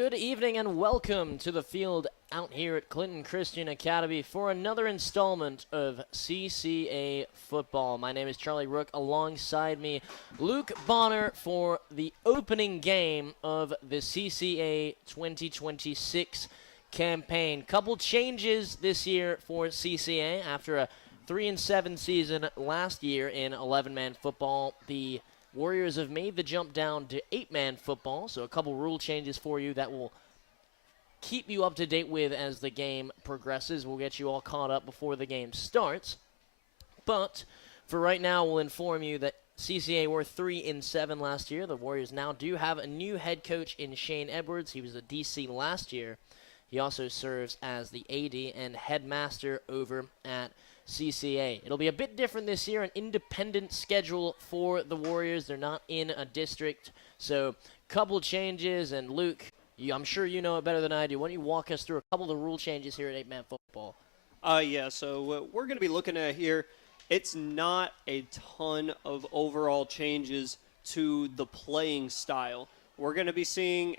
Good evening and welcome to the field out here at Clinton Christian Academy for another installment of CCA football. My name is Charlie Rook. Alongside me, Luke Bonner for the opening game of the CCA 2026 campaign. Couple changes this year for CCA after a 3-7 season last year in 11-man football. The Warriors have made the jump down to 8-man football, so a couple rule changes for you that will keep you up to date with as the game progresses. We'll get you all caught up before the game starts. But for right now, we'll inform you that CCA were 3-7 last year. The Warriors now do have a new head coach in Shane Edwards. He was a DC last year. He also serves as the AD and headmaster over at CCA. It'll be a bit different this year, an independent schedule for the Warriors. They're not in a district, so couple changes. And Luke, I'm sure you know it better than I do. Why don't you walk us through a couple of the rule changes here at 8-man football? So what we're going to be looking at here, it's not a ton of overall changes to the playing style. We're going to be seeing,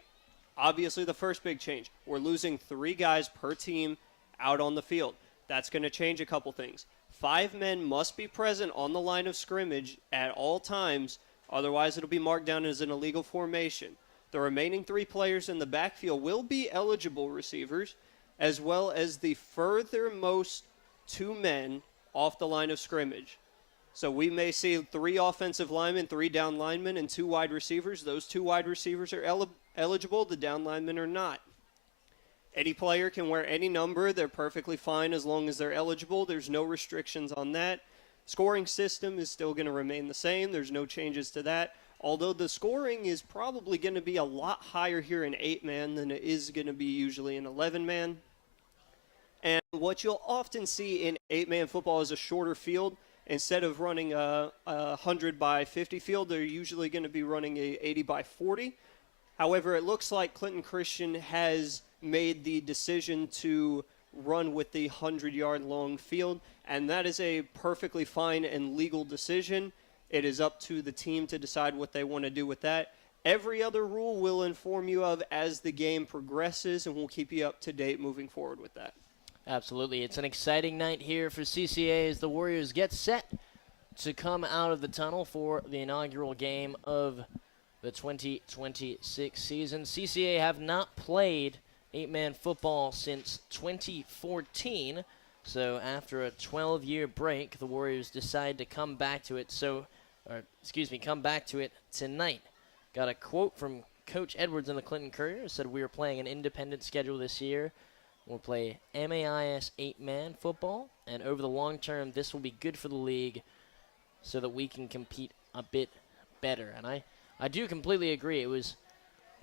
obviously, the first big change. We're losing 3 guys per team out on the field. That's going to change a couple things. 5 men must be present on the line of scrimmage at all times, otherwise it'll be marked down as an illegal formation. The remaining 3 players in the backfield will be eligible receivers, as well as the furthermost 2 men off the line of scrimmage. So we may see 3 offensive linemen, 3 down linemen, and 2 wide receivers. Those 2 wide receivers are eligible. The down linemen are not. Any player can wear any number. They're perfectly fine as long as they're eligible. There's no restrictions on that. Scoring system is still going to remain the same. There's no changes to that. Although the scoring is probably going to be a lot higher here in 8-man than it is going to be usually in 11-man. And what you'll often see in 8-man football is a shorter field. Instead of running a 100 by 50 field, they're usually going to be running a 80 by 40. However, it looks like Clinton Christian has made the decision to run with the 100-yard long field, and that is a perfectly fine and legal decision. It is up to the team to decide what they want to do with that. Every other rule we'll inform you of as the game progresses, and we'll keep you up to date moving forward with that. Absolutely. It's an exciting night here for CCA as the Warriors get set to come out of the tunnel for the inaugural game of the 2026 season. CCA have not played 8-man football since 2014, so after a 12-year break, the Warriors decide to come back to it. Come back to it tonight. Got a quote from Coach Edwards in the Clinton Courier. Said we are playing an independent schedule this year. We'll play MAIS 8-man football, and over the long term, this will be good for the league so that we can compete a bit better. And I do completely agree. It was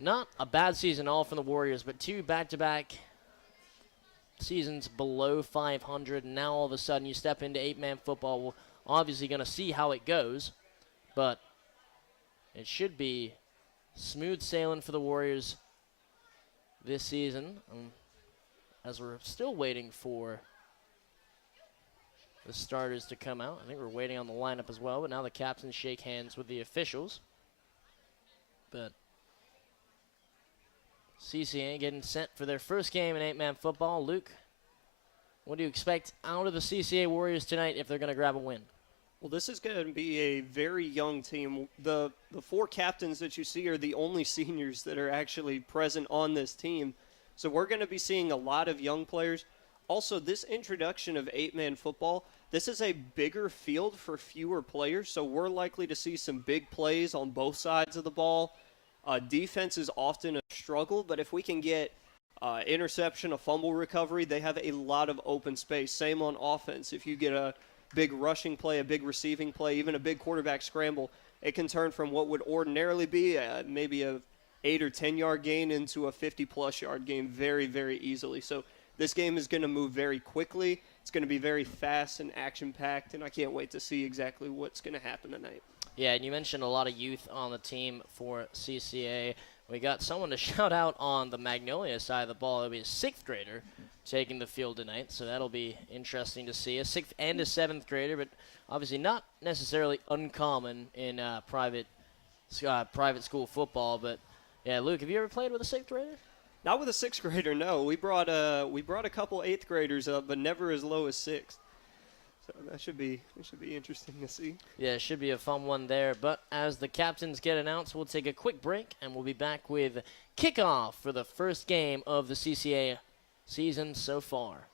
not a bad season all from the Warriors, but 2 back-to-back seasons below 500, and now all of a sudden you step into 8-man football. We're obviously going to see how it goes, but it should be smooth sailing for the Warriors this season, as we're still waiting for the starters to come out. I think we're waiting on the lineup as well, but now the captains shake hands with the officials. But CCA getting set for their first game in 8-man football. Luke, what do you expect out of the CCA Warriors tonight if they're going to grab a win? Well, this is going to be a very young team. The 4 captains that you see are the only seniors that are actually present on this team. So we're going to be seeing a lot of young players. Also, this introduction of 8-man football, this is a bigger field for fewer players, so we're likely to see some big plays on both sides of the ball. Defense is often a struggle, but if we can get interception, a fumble recovery, they have a lot of open space. Same on offense. If you get a big rushing play, a big receiving play, even a big quarterback scramble, it can turn from what would ordinarily be maybe a 8 or 10-yard gain into a 50-plus yard gain very, very easily. So this game is going to move very quickly. It's going to be very fast and action-packed, and I can't wait to see exactly what's going to happen tonight. Yeah, and you mentioned a lot of youth on the team for CCA. We got someone to shout out on the Magnolia side of the ball. It'll be a 6th grader taking the field tonight, so that'll be interesting to see. A 6th and a 7th grader, but obviously not necessarily uncommon in private school football. But yeah, Luke, have you ever played with a 6th grader? Not with a sixth grader, no. We brought a couple eighth graders up, but never as low as sixth. So that should be interesting to see. Yeah, it should be a fun one there. But as the captains get announced, we'll take a quick break, and we'll be back with kickoff for the first game of the CCA season so far.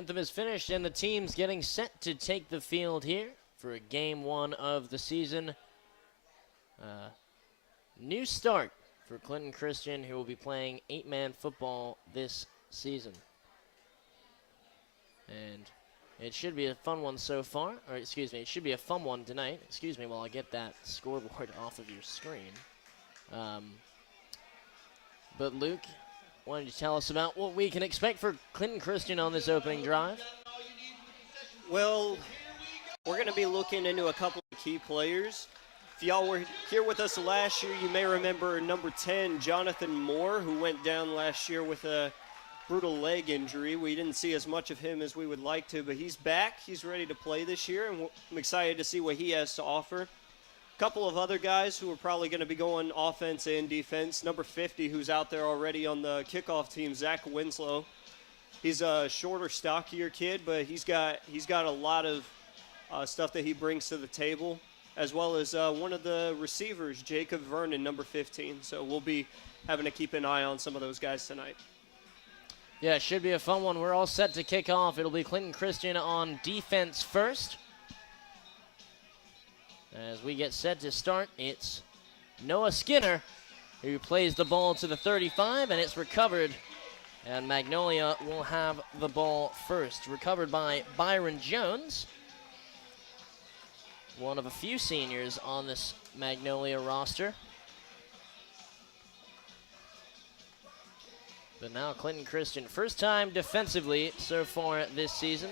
Anthem is finished, and the team's getting set to take the field here for game 1 of the season. New start for Clinton Christian, who will be playing 8-man football this season. And it should be a fun one so far. Or, excuse me, it should be a fun one tonight. Excuse me while I get that scoreboard off of your screen. But Luke, why don't you tell us about what we can expect for Clinton Christian on this opening drive? Well, we're going to be looking into a couple of key players. If y'all were here with us last year, you may remember number 10, Jonathan Moore, who went down last year with a brutal leg injury. We didn't see as much of him as we would like to, but he's back. He's ready to play this year, and I'm excited to see what he has to offer. A couple of other guys who are probably going to be going offense and defense. Number 50, who's out there already on the kickoff team, Zach Winslow. He's a shorter, stockier kid, but he's got a lot of stuff that he brings to the table, as well as one of the receivers, Jacob Vernon, number 15. So we'll be having to keep an eye on some of those guys tonight. Yeah, it should be a fun one. We're all set to kick off. It'll be Clinton Christian on defense first. As we get set to start, it's Noah Skinner who plays the ball to the 35, and it's recovered. And Magnolia will have the ball first. Recovered by Byron Jones, one of a few seniors on this Magnolia roster. But now Clinton Christian, first time defensively so far this season.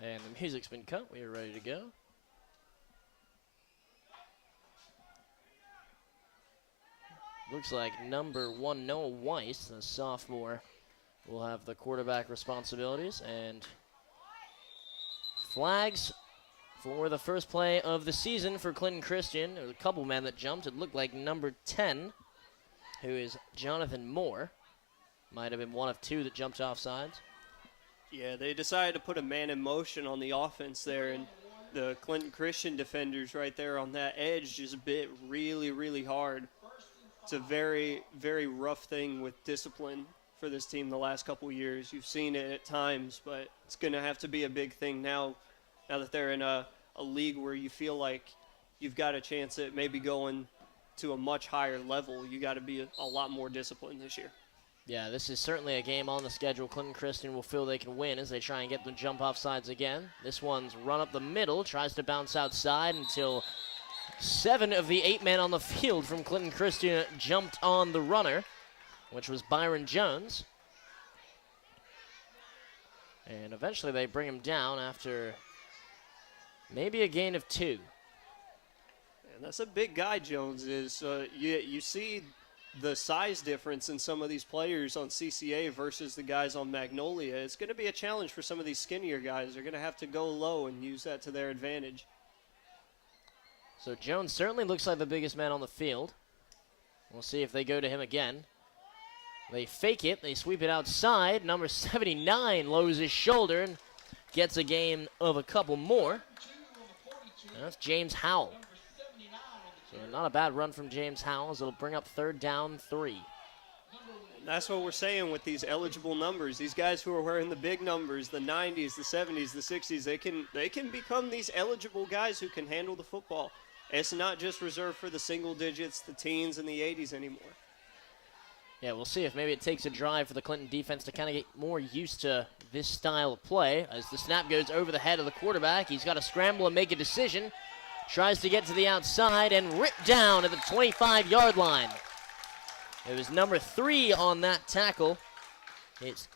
And the music's been cut. We are ready to go. Looks like number 1, Noah Weiss, the sophomore, will have the quarterback responsibilities. And flags for the first play of the season for Clinton Christian. There was a couple men that jumped. It looked like number 10, who is Jonathan Moore, might have been one of 2 that jumped off sides. Yeah, they decided to put a man in motion on the offense there, and the Clinton Christian defenders right there on that edge just bit really, really hard. It's a very, very rough thing with discipline for this team the last couple years. You've seen it at times, but it's going to have to be a big thing now that they're in a league where you feel like you've got a chance at maybe going to a much higher level. You got to be a lot more disciplined this year. Yeah, this is certainly a game on the schedule. Clinton Christian will feel they can win as they try and get the jump off sides again. This one's run up the middle, tries to bounce outside until 7 of the 8 men on the field from Clinton Christian jumped on the runner, which was Byron Jones. And eventually they bring him down after maybe a gain of 2. And that's a big guy, Jones is. You see the size difference in some of these players on CCA versus the guys on Magnolia. It's going to be a challenge for some of these skinnier guys. They're going to have to go low and use that to their advantage. So Jones certainly looks like the biggest man on the field. We'll see if they go to him again. They fake it. They sweep it outside. Number 79 lowers his shoulder and gets a gain of a couple more. And that's James Howell. So not a bad run from James Howell as it'll bring up 3rd down 3. That's what we're saying with these eligible numbers. These guys who are wearing the big numbers, the 90s, the 70s, the 60s, they can become these eligible guys who can handle the football. It's not just reserved for the single digits, the teens, and the 80s anymore. Yeah, we'll see if maybe it takes a drive for the Clinton defense to kind of get more used to this style of play. As the snap goes over the head of the quarterback, he's got to scramble and make a decision. Tries to get to the outside and ripped down at the 25-yard line. It was number 3 on that tackle. It's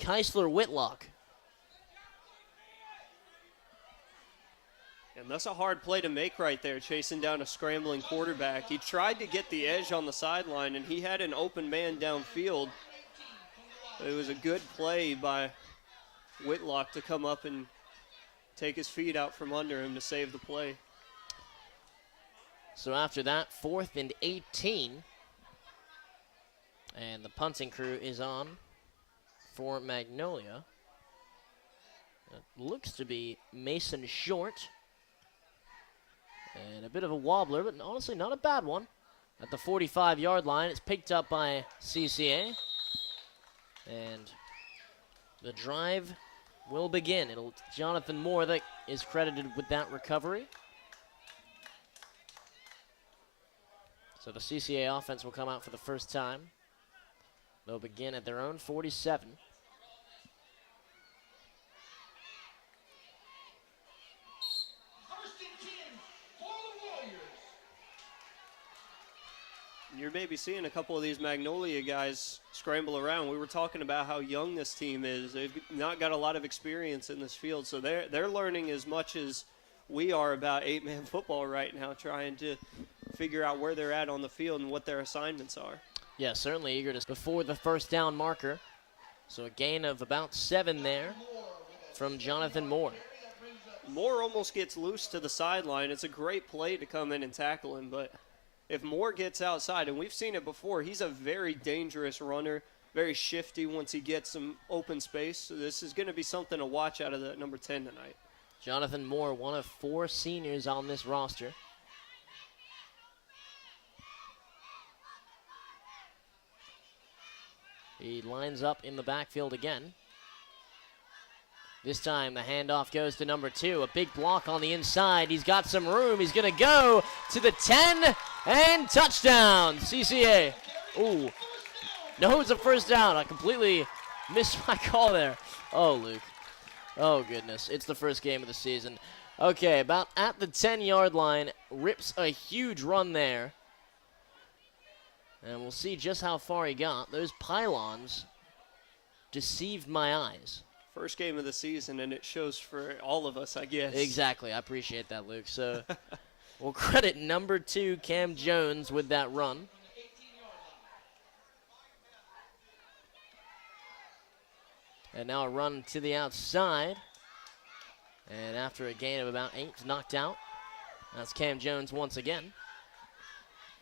Keisler Whitlock. And that's a hard play to make right there, chasing down a scrambling quarterback. He tried to get the edge on the sideline, and he had an open man downfield. It was a good play by Whitlock to come up and take his feet out from under him to save the play. So after that, 4th and 18. And the punting crew is on for Magnolia. It looks to be Mason Short. And a bit of a wobbler, but honestly not a bad one. at the 45-yard line. It's picked up by CCA. And the drive will begin. It'll Jonathan Moore that is credited with that recovery. So the CCA offense will come out for the first time. They'll begin at their own 47. You're maybe seeing a couple of these Magnolia guys scramble around. We were talking about how young this team is. They've not got a lot of experience in this field, so they're learning as much as we are about 8-man football right now, trying to figure out where they're at on the field and what their assignments are. Yeah, certainly eager to before the first down marker. So a gain of about 7 there from Jonathan Moore. Moore almost gets loose to the sideline. It's a great play to come in and tackle him, but if Moore gets outside, and we've seen it before, he's a very dangerous runner, very shifty once he gets some open space. So this is going to be something to watch out of the number 10 tonight. Jonathan Moore, one of 4 seniors on this roster. He lines up in the backfield again. This time the handoff goes to number 2. A big block on the inside. He's got some room. He's going to go to the 10 and touchdown. CCA. Ooh. No, it's a first down. I completely missed my call there. Oh, Luke. Oh, goodness. It's the first game of the season. Okay, about at the 10-yard line. Rips a huge run there. And we'll see just how far he got. Those pylons deceived my eyes. First game of the season, and it shows for all of us, I guess. Exactly. I appreciate that, Luke. So we'll credit number 2, Cam Jones, with that run. And now a run to the outside. And after a gain of about 8, knocked out. That's Cam Jones once again.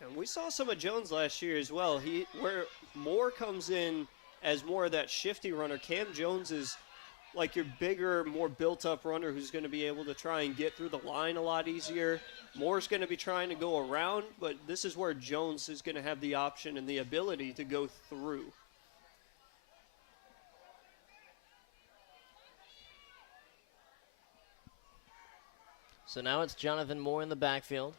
And we saw some of Jones last year as well. Where Moore comes in as more of that shifty runner, Cam Jones is like your bigger, more built-up runner who's going to be able to try and get through the line a lot easier. Moore's going to be trying to go around, but this is where Jones is going to have the option and the ability to go through. So now it's Jonathan Moore in the backfield.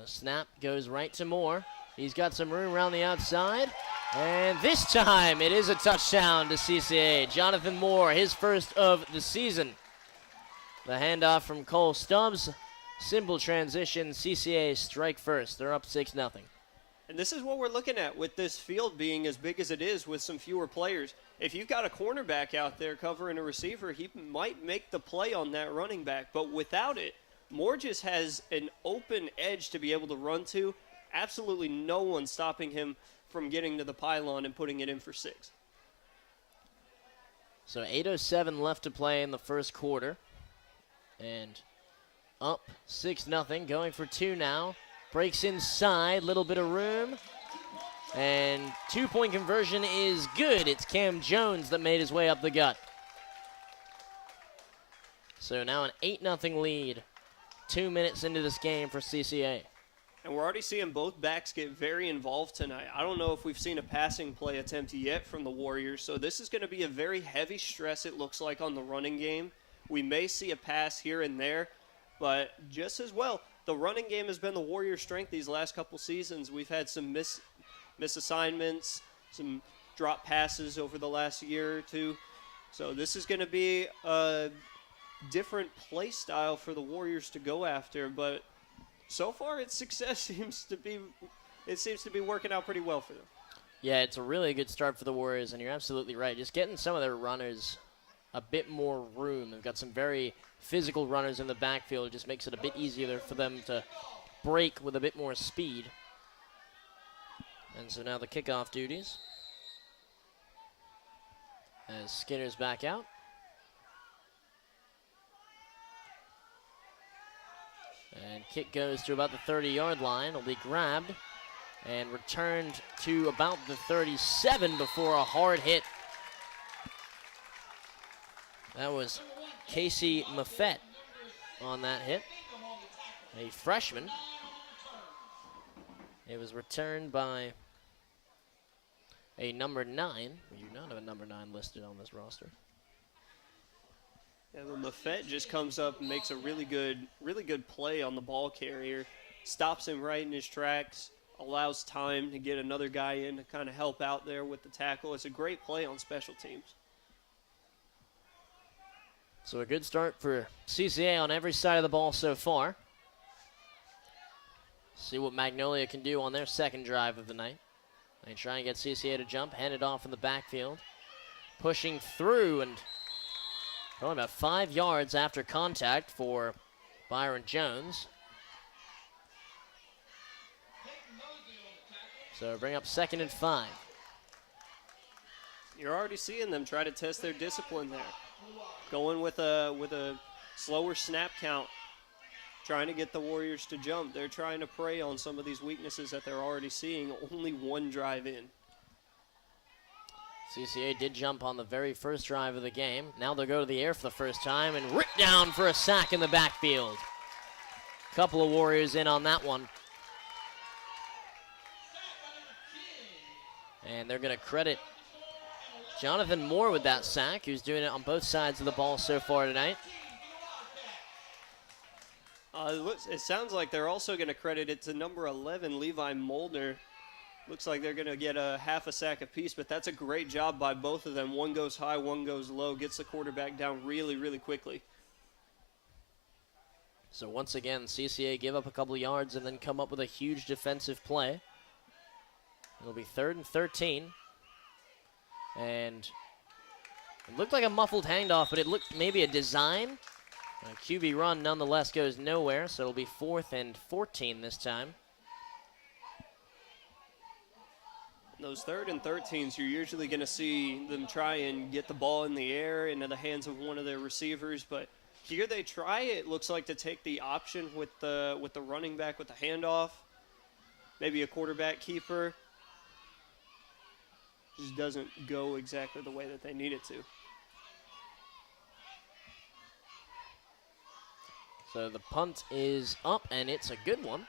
The snap goes right to Moore. He's got some room around the outside. And this time it is a touchdown to CCA. Jonathan Moore, his first of the season. The handoff from Cole Stubbs. Simple transition. CCA strike first. They're up 6-0. And this is what we're looking at with this field being as big as it is with some fewer players. If you've got a cornerback out there covering a receiver, he might make the play on that running back. But without it, Moore just has an open edge to be able to run to. Absolutely no one stopping him from getting to the pylon and putting it in for 6. So 8:07 left to play in the first quarter. And up 6-0, going for 2 now. Breaks inside, little bit of room. And 2-point conversion is good. It's Cam Jones that made his way up the gut. So now an 8-0 lead. 2 minutes into this game for CCA. And we're already seeing both backs get very involved tonight. I don't know if we've seen a passing play attempt yet from the Warriors, so this is going to be a very heavy stress, it looks like, on the running game. We may see a pass here and there, but just as well, the running game has been the Warriors' strength these last couple seasons. We've had some misassignments, some drop passes over the last year or two. So this is going to be a different play style for the Warriors to go after, but so far, its success seems to be working out pretty well for them. Yeah, it's a really good start for the Warriors, and you're absolutely right. Just getting some of their runners a bit more room. They've got some very physical runners in the backfield. It just makes it a bit easier for them to break with a bit more speed. And so now the kickoff duties. As Skinner's back out. And kick goes to about the 30-yard line. It'll be grabbed and returned to about the 37 before a hard hit. That was Casey Maffett on that hit, a freshman. It was returned by a number 9. We do not have a number 9 listed on this roster. Yeah, the Mafette just comes up and makes a really good play on the ball carrier. Stops him right in his tracks, allows time to get another guy in to kind of help out there with the tackle. It's a great play on special teams. So a good start for CCA on every side of the ball so far. See what Magnolia can do on their second drive of the night. They try and get CCA to jump, hand it off in the backfield. Pushing through and going about 5 yards after contact for Byron Jones. So bring up 2nd and 5. You're already seeing them try to test their discipline there. Going with a slower snap count, trying to get the Warriors to jump. They're trying to prey on some of these weaknesses that they're already seeing. Only one drive in. CCA did jump on the very first drive of the game. Now they'll go to the air for the first time and rip down for a sack in the backfield. Couple of Warriors in on that one. And they're going to credit Jonathan Moore with that sack, who's doing it on both sides of the ball so far tonight. It sounds like they're also going to credit it to number 11, Levi Molder. Looks like they're going to get a half a sack apiece, but that's a great job by both of them. One goes high, one goes low, gets the quarterback down really, really quickly. So once again, CCA give up a couple yards and then come up with a huge defensive play. It'll be 3rd and 13. And it looked like a muffled handoff, but it looked maybe a design. A QB run nonetheless goes nowhere, so it'll be 4th and 14 this time. Those 3rd and 13s, you're usually going to see them try and get the ball in the air into the hands of one of their receivers, but here they try it looks like to take the option with the running back with the handoff, maybe a quarterback keeper. Just doesn't go exactly the way that they need it to. So the punt is up, and it's a good one.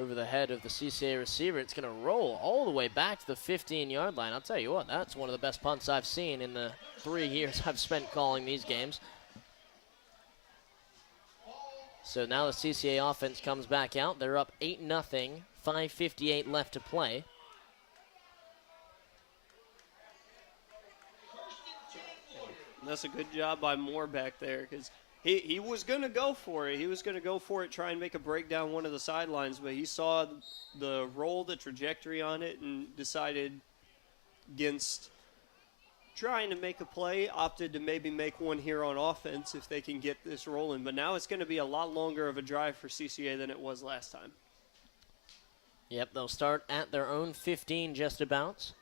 Over the head of the CCA receiver. It's going to roll all the way back to the 15-yard line. I'll tell you what, that's one of the best punts I've seen in the 3 years I've spent calling these games. So now the CCA offense comes back out. They're up 8-0, 5:58 left to play. That's a good job by Moore back there because he was going to go for it. He was going to go for it, try and make a break down one of the sidelines, but he saw the roll, the trajectory on it, and decided against trying to make a play, opted to maybe make one here on offense if they can get this rolling. But now it's going to be a lot longer of a drive for CCA than it was last time. Yep, they'll start at their own 15 just about.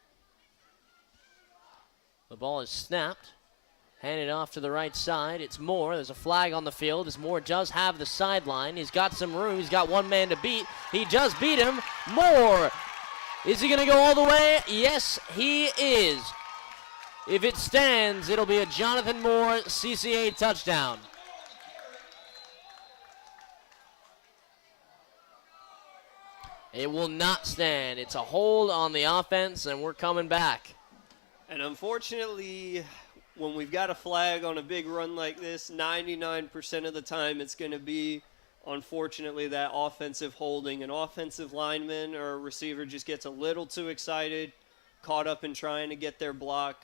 The ball is snapped. Handed off to the right side. It's Moore. There's a flag on the field as Moore does have the sideline. He's got some room. He's got one man to beat. He just beat him. Moore. Is he going to go all the way? Yes, he is. If it stands, it'll be a Jonathan Moore CCA touchdown. It will not stand. It's a hold on the offense, and we're coming back. And unfortunately, when we've got a flag on a big run like this, 99% of the time it's going to be, unfortunately, that offensive holding. An offensive lineman or a receiver just gets a little too excited, caught up in trying to get their block,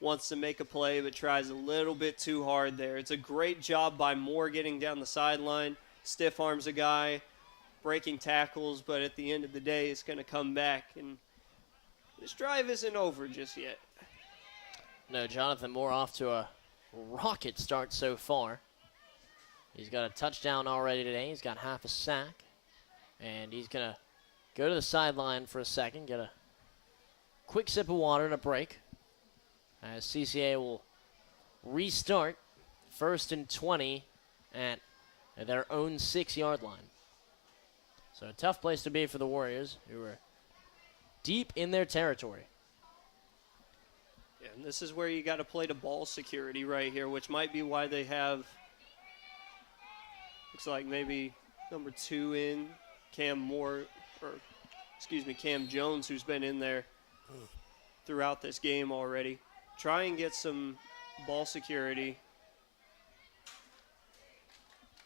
wants to make a play but tries a little bit too hard there. It's a great job by Moore getting down the sideline, stiff arms a guy, breaking tackles, but at the end of the day it's going to come back. And this drive isn't over just yet. No, Jonathan Moore off to a rocket start so far. He's got a touchdown already today. He's got half a sack. And he's going to go to the sideline for a second, get a quick sip of water and a break. As CCA will restart 1st and 20 at their own 6-yard line. So a tough place to be for the Warriors, who are deep in their territory. And this is where you got to play to ball security right here, which might be why they have, looks like maybe number 2 in, Cam Moore Cam Jones, who's been in there throughout this game already. Try and get some ball security.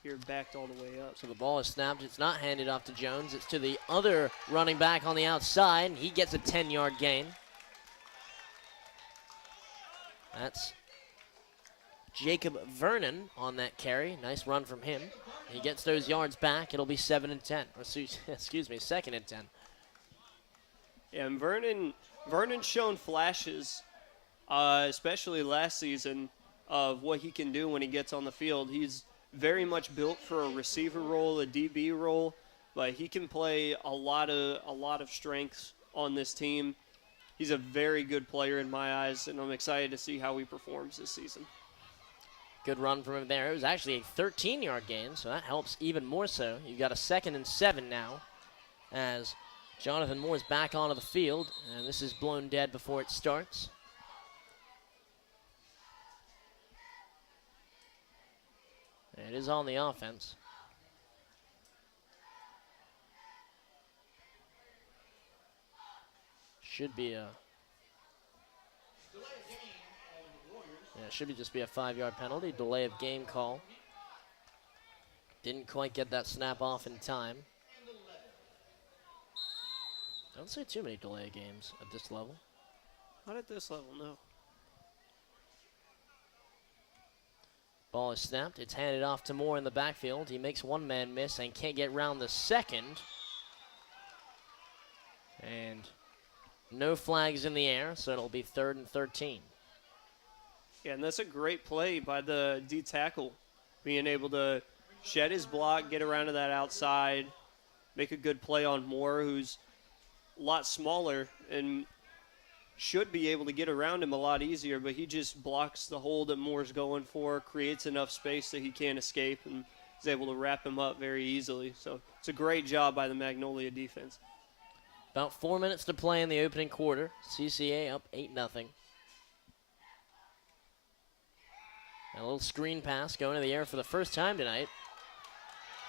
Here, backed all the way up. So the ball is snapped. It's not handed off to Jones. It's to the other running back on the outside, and he gets a 10-yard gain. That's Jacob Vernon on that carry. Nice run from him. He gets those yards back. It'll be 7 and 10. Or, excuse me, 2nd and 10. Yeah, and Vernon's shown flashes, especially last season, of what he can do when he gets on the field. He's very much built for a receiver role, a DB role, but he can play a lot of strengths on this team. He's a very good player in my eyes, and I'm excited to see how he performs this season. Good run from him there. It was actually a 13-yard gain, so that helps even more so. You got a 2nd and 7 now as Jonathan Moore's back onto the field, and this is blown dead before it starts. It is on the offense. Should be a... Yeah, it should just be a 5-yard penalty. Delay of game call. Didn't quite get that snap off in time. Don't see too many delay games at this level. Not at this level, no. Ball is snapped. It's handed off to Moore in the backfield. He makes one man miss and can't get round the second. And no flags in the air, so it'll be 3rd and 13. Yeah, and that's a great play by the D tackle, being able to shed his block, get around to that outside, make a good play on Moore, who's a lot smaller and should be able to get around him a lot easier, but he just blocks the hole that Moore's going for, creates enough space that he can't escape, and is able to wrap him up very easily. So it's a great job by the Magnolia defense. About 4 minutes to play in the opening quarter. CCA up 8-0. A little screen pass going to the air for the first time tonight.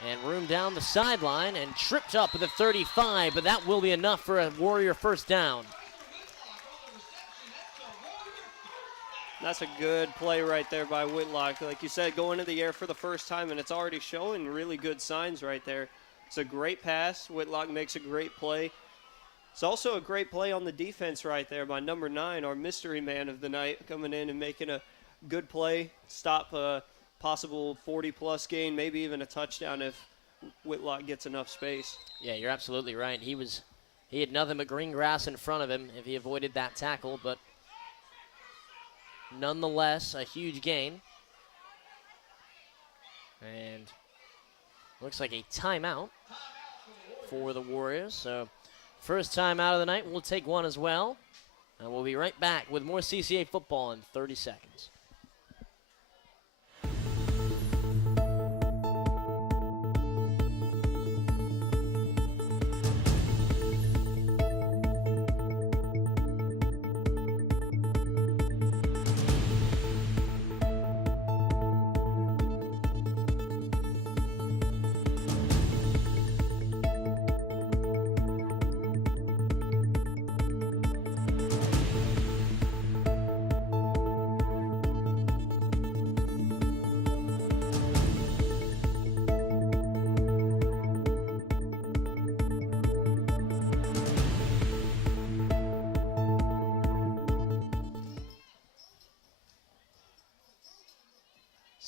And room down the sideline and tripped up at the 35, but that will be enough for a Warrior first down. That's a good play right there by Whitlock. Like you said, going to the air for the first time, and it's already showing really good signs right there. It's a great pass. Whitlock makes a great play. It's also a great play on the defense right there by number 9, our mystery man of the night, coming in and making a good play, stop a possible 40-plus gain, maybe even a touchdown if Whitlock gets enough space. Yeah, you're absolutely right. He had nothing but green grass in front of him if he avoided that tackle, but nonetheless, a huge gain. And looks like a timeout for the Warriors. So first timeout of the night, we'll take one as well. And we'll be right back with more CCA football in 30 seconds.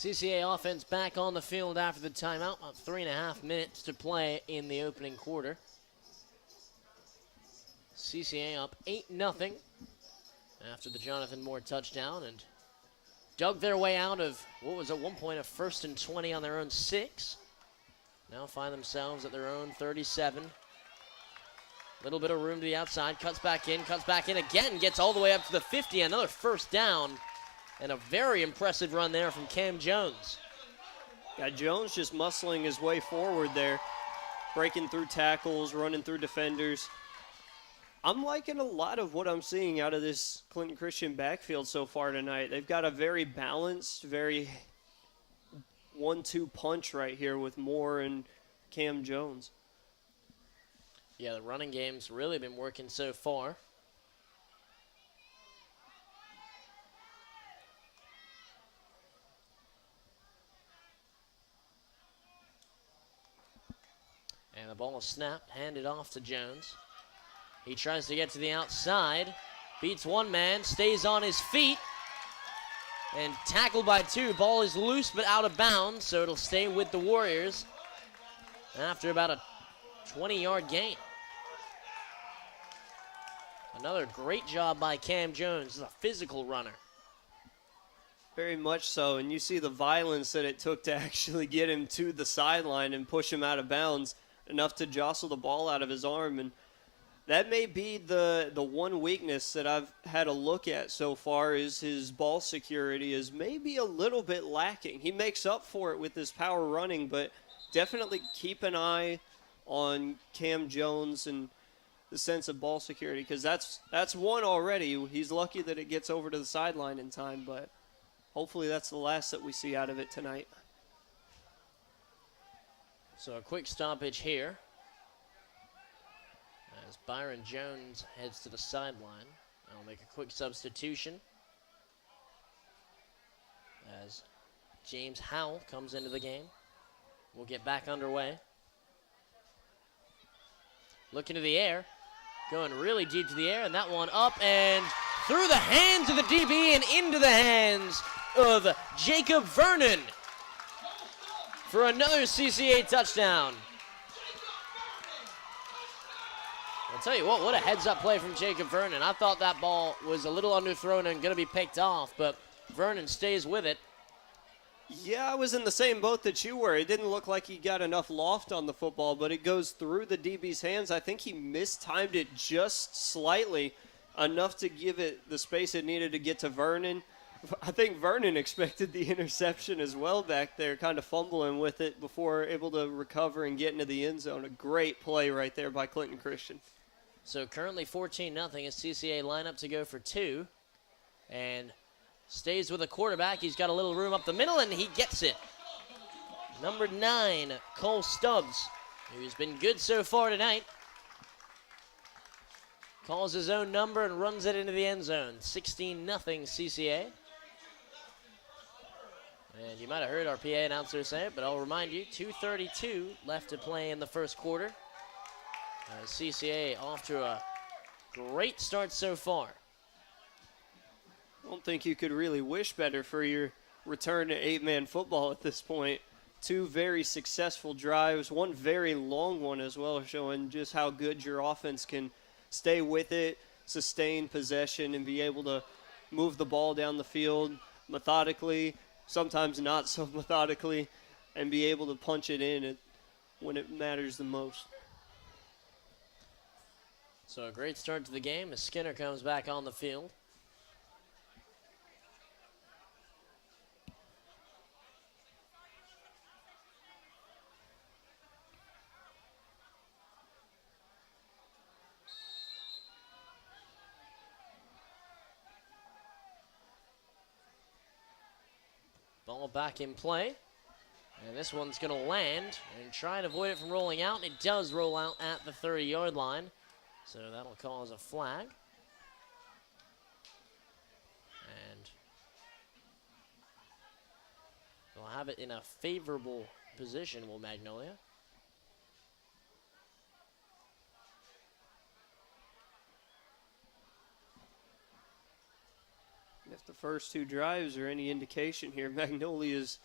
CCA offense back on the field after the timeout. About 3.5 minutes to play in the opening quarter. CCA up 8-0 after the Jonathan Moore touchdown and dug their way out of what was at one point a 1st and 20 on their own 6. Now find themselves at their own 37. Little bit of room to the outside, cuts back in again, gets all the way up to the 50, another first down. And a very impressive run there from Cam Jones. Yeah, Jones just muscling his way forward there, breaking through tackles, running through defenders. I'm liking a lot of what I'm seeing out of this Clinton Christian backfield so far tonight. They've got a very balanced, very 1-2 punch right here with Moore and Cam Jones. Yeah, the running game's really been working so far. And the ball is snapped, handed off to Jones. He tries to get to the outside, beats one man, stays on his feet, and tackled by two. Ball is loose but out of bounds, so it'll stay with the Warriors after about a 20-yard gain. Another great job by Cam Jones. He's a physical runner. Very much so, and you see the violence that it took to actually get him to the sideline and push him out of bounds, enough to jostle the ball out of his arm. And that may be the one weakness that I've had a look at so far, is his ball security is maybe a little bit lacking. He makes up for it with his power running, but definitely keep an eye on Cam Jones and the sense of ball security, because that's one already. He's lucky that it gets over to the sideline in time, but hopefully that's the last that we see out of it tonight. So a quick stoppage here as Byron Jones heads to the sideline. I'll make a quick substitution as James Howell comes into the game. We'll get back underway. Looking to the air, going really deep to the air, and that one up and through the hands of the DB and into the hands of Jacob Vernon for another CCA touchdown. I'll tell you what a heads-up play from Jacob Vernon. I thought that ball was a little underthrown and going to be picked off, but Vernon stays with it. Yeah, I was in the same boat that you were. It didn't look like he got enough loft on the football, but it goes through the DB's hands. I think he mistimed it just slightly, enough to give it the space it needed to get to Vernon. I think Vernon expected the interception as well back there, kind of fumbling with it before able to recover and get into the end zone. A great play right there by Clinton Christian. So currently 14-0, a CCA lineup to go for two. And stays with the quarterback. He's got a little room up the middle, and he gets it. Number 9, Cole Stubbs, who's been good so far tonight. Calls his own number and runs it into the end zone. 16-0 CCA. And you might have heard our PA announcer say it, but I'll remind you, 2:32 left to play in the first quarter. CCA off to a great start so far. I don't think you could really wish better for your return to 8-man football at this point. Two very successful drives, one very long one as well, showing just how good your offense can stay with it, sustain possession, and be able to move the ball down the field methodically, sometimes not so methodically, and be able to punch it in when it matters the most. So a great start to the game as Skinner comes back on the field. Ball back in play. And this one's going to land and try and avoid it from rolling out. And it does roll out at the 30-yard line. So that'll cause a flag. And they'll have it in a favorable position, will Magnolia. If the first two drives are any indication here, Magnolia's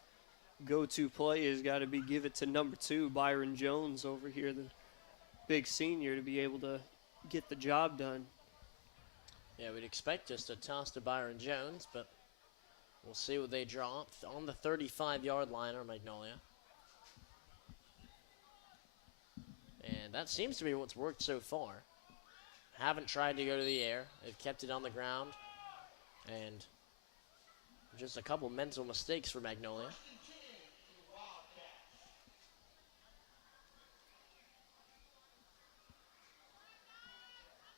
go-to play has got to be give it to number 2, Byron Jones over here, the big senior, to be able to get the job done. Yeah, we'd expect just a toss to Byron Jones, but we'll see what they draw on the 35-yard line or Magnolia. And that seems to be what's worked so far. Haven't tried to go to the air. They've kept it on the ground. And just a couple mental mistakes for Magnolia.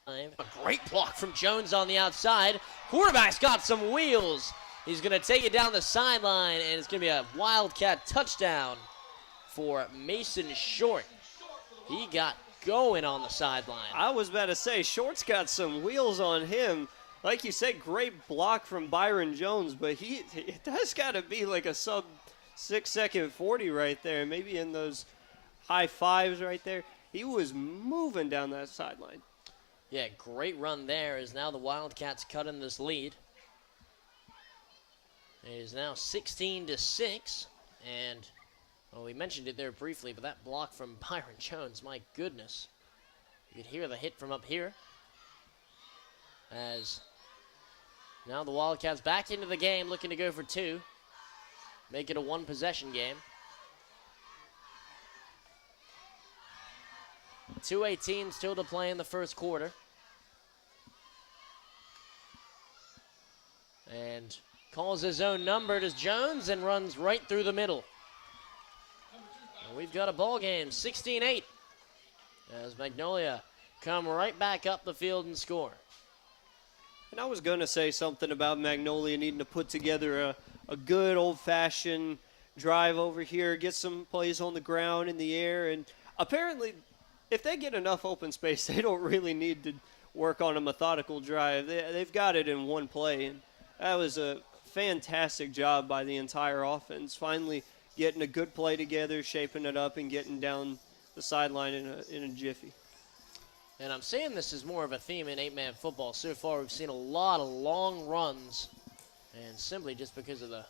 A great block from Jones on the outside. Quarterback's got some wheels. He's going to take it down the sideline, and it's going to be a Wildcat touchdown for Mason Short. He got going on the sideline. I was about to say, Short's got some wheels on him. Like you said, great block from Byron Jones, but that's got to be like a sub 6-second 40 right there, maybe in those high fives right there. He was moving down that sideline. Yeah, great run there as now the Wildcats cut in this lead. It is now 16-6, and well, we mentioned it there briefly, but that block from Byron Jones, my goodness. You could hear the hit from up here. As now the Wildcats back into the game, looking to go for two. Make it a one-possession game. 2:18 still to play in the first quarter. And calls his own number to Jones and runs right through the middle. And we've got a ball game, 16-8. As Magnolia come right back up the field and score. And I was going to say something about Magnolia needing to put together a good old-fashioned drive over here, get some plays on the ground, in the air, and apparently if they get enough open space, they don't really need to work on a methodical drive. They've got it in one play, and that was a fantastic job by the entire offense, finally getting a good play together, shaping it up, and getting down the sideline in a jiffy. And I'm saying this is more of a theme in eight-man football. So far, we've seen a lot of long runs, and simply just because of the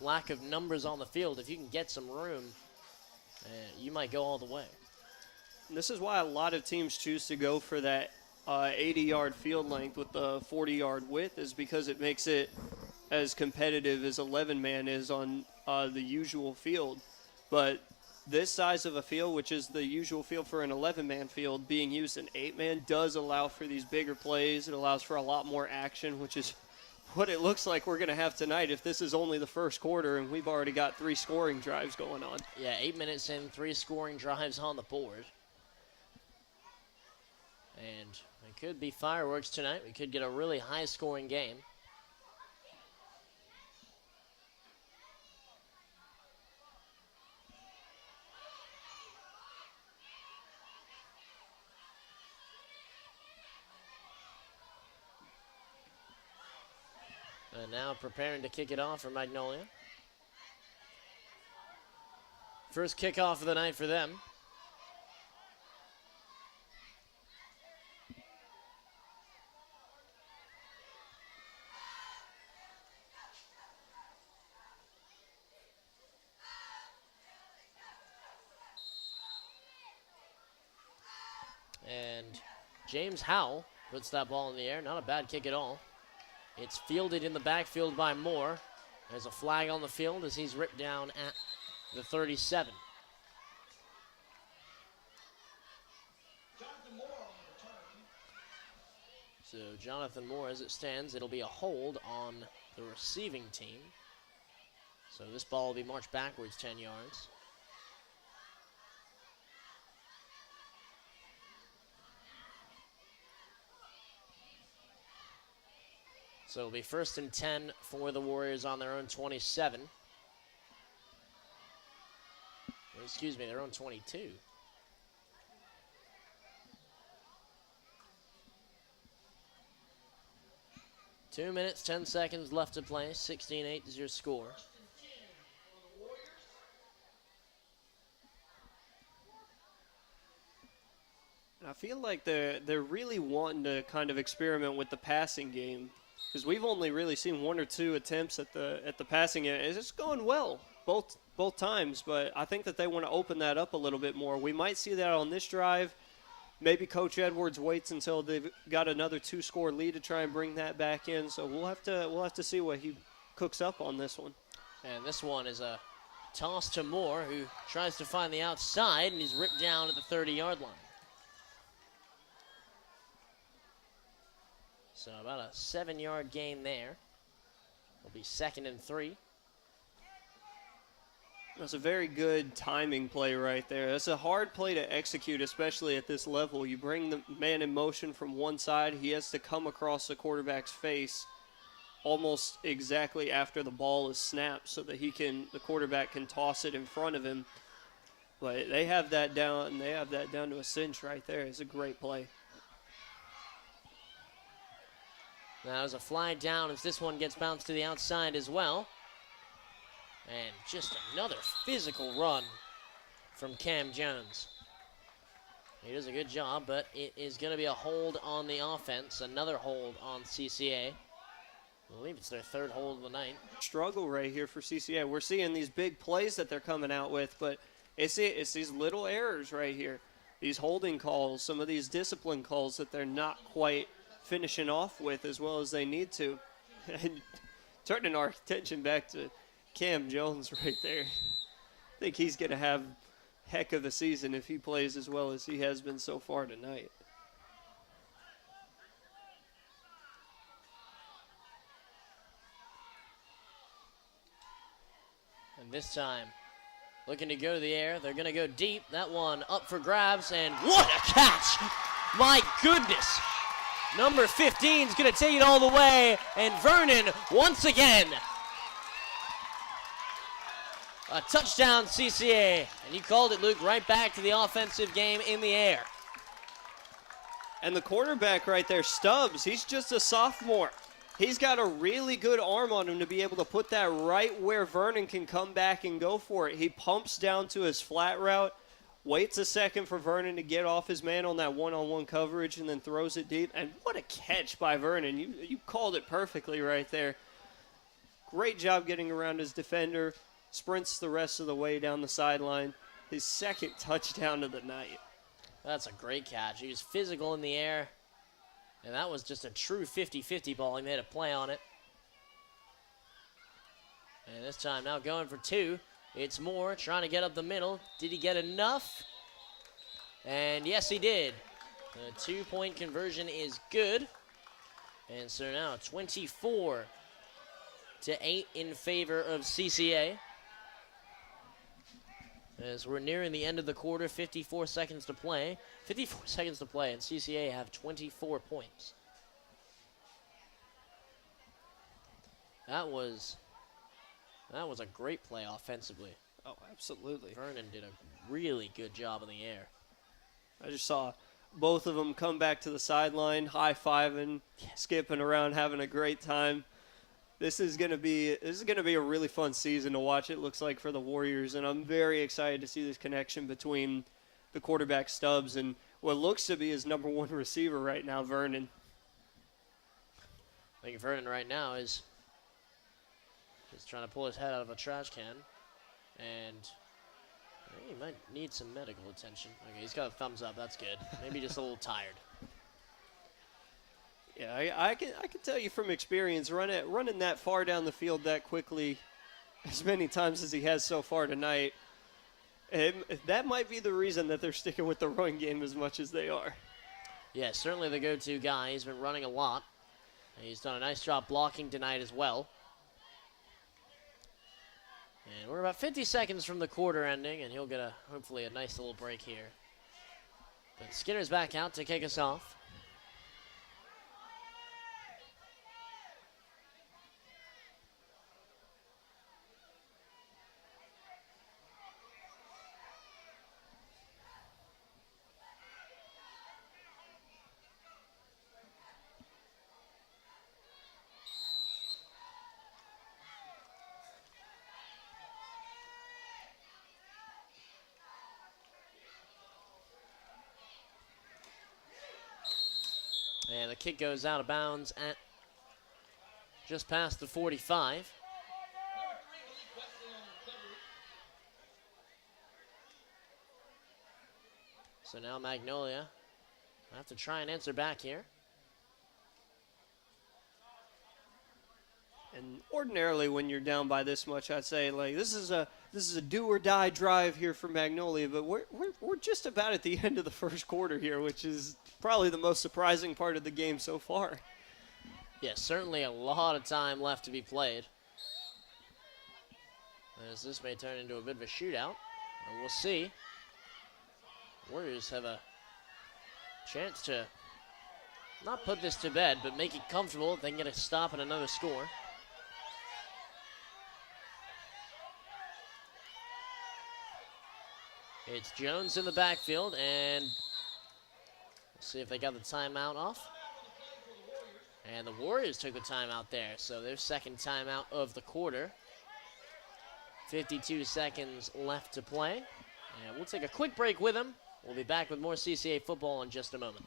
lack of numbers on the field, if you can get some room, you might go all the way. And this is why a lot of teams choose to go for that 80-yard field length with the 40-yard width, is because it makes it as competitive as 11-man is on the usual field. But this size of a field, which is the usual field for an 11-man field, being used in 8-man does allow for these bigger plays. It allows for a lot more action, which is what it looks like we're going to have tonight if this is only the first quarter and we've already got 3 scoring drives going on. Yeah, 8 minutes in, 3 scoring drives on the board. And it could be fireworks tonight. We could get a really high-scoring game. And now preparing to kick it off for Magnolia. First kickoff of the night for them. And James Howell puts that ball in the air. Not a bad kick at all. It's fielded in the backfield by Moore. There's a flag on the field as he's ripped down at the 37. So Jonathan Moore, as it stands, it'll be a hold on the receiving team. So this ball will be marched backwards 10 yards. So it'll be 1st and 10 for the Warriors on their own 27. Excuse me, their own 22. Two minutes, 10 seconds left to play. 16-8 is your score. I feel like they're really wanting to kind of experiment with the passing game, because we've only really seen 1 or 2 attempts at the passing game. It's just going well both times, but I think that they want to open that up a little bit more. We might see that on this drive. Maybe Coach Edwards waits until they've got another 2-score lead to try and bring that back in. So we'll have to see what he cooks up on this one. And this one is a toss to Moore, who tries to find the outside, and he's ripped down at the 30-yard line. So about a 7-yard gain there. It'll be 2nd and 3. That's a very good timing play right there. That's a hard play to execute, especially at this level. You bring the man in motion from one side. He has to come across the quarterback's face almost exactly after the ball is snapped so that the quarterback can toss it in front of him. But they have that down, and they have that down to a cinch right there. It's a great play. Now there's a fly down as this one gets bounced to the outside as well. And just another physical run from Cam Jones. He does a good job, but it is going to be a hold on the offense. Another hold on CCA. I believe it's their third hold of the night. Struggle right here for CCA. We're seeing these big plays that they're coming out with, but it's these little errors right here. These holding calls, some of these discipline calls that they're not quite finishing off with as well as they need to. And turning our attention back to Cam Jones right there. I think he's going to have heck of a season if he plays as well as he has been so far tonight. And this time, looking to go to the air. They're going to go deep. That one up for grabs, and what a catch! My goodness! Number 15 is going to take it all the way, and Vernon once again. A touchdown, CCA. And you called it, Luke, right back to the offensive game in the air. And the quarterback right there, Stubbs, he's just a sophomore. He's got a really good arm on him to be able to put that right where Vernon can come back and go for it. He pumps down to his flat route, waits a second for Vernon to get off his man on that one-on-one coverage, and then throws it deep. And what a catch by Vernon. You called it perfectly right there. Great job getting around his defender. Sprints the rest of the way down the sideline. His second touchdown of the night. That's a great catch. He was physical in the air. And that was just a true 50-50 ball. He made a play on it. And this time now going for two. It's Moore trying to get up the middle. Did he get enough? And yes, he did. The two-point conversion is good. And so now 24-8 in favor of CCA. As we're nearing the end of the quarter, 54 seconds to play. 54 seconds to play, and CCA have 24 points. That was a great play offensively. Oh, absolutely. Vernon did a really good job in the air. I just saw both of them come back to the sideline, high-fiving, skipping around, having a great time. This is gonna be a really fun season to watch. It looks like for the Warriors, and I'm very excited to see this connection between the quarterback Stubbs and what looks to be his number one receiver right now, Vernon. I think Vernon right now is trying to pull his head out of a trash can, and I think he might need some medical attention. Okay, he's got a thumbs up. That's good. Maybe just a little tired. Yeah, I can tell you from experience, running that far down the field that quickly, as many times as he has so far tonight, that might be the reason that they're sticking with the run game as much as they are. Yeah, certainly the go-to guy. He's been running a lot. And he's done a nice job blocking tonight as well. And we're about 50 seconds from the quarter ending, and he'll get hopefully a nice little break here. But Skinner's back out to kick us off. And the kick goes out of bounds at just past the 45. So now Magnolia have to try and answer back here. And ordinarily, when you're down by this much, I'd say like this is a do or die drive here for Magnolia. But we're just about at the end of the first quarter here, which is probably the most surprising part of the game so far. Yes, certainly a lot of time left to be played. As this may turn into a bit of a shootout, and we'll see. Warriors have a chance to not put this to bed, but make it comfortable if they can get a stop and another score. It's Jones in the backfield, and we'll see if they got the timeout off. And the Warriors took the timeout there, so their second timeout of the quarter. 52 seconds left to play. And we'll take a quick break with them. We'll be back with more CCA football in just a moment.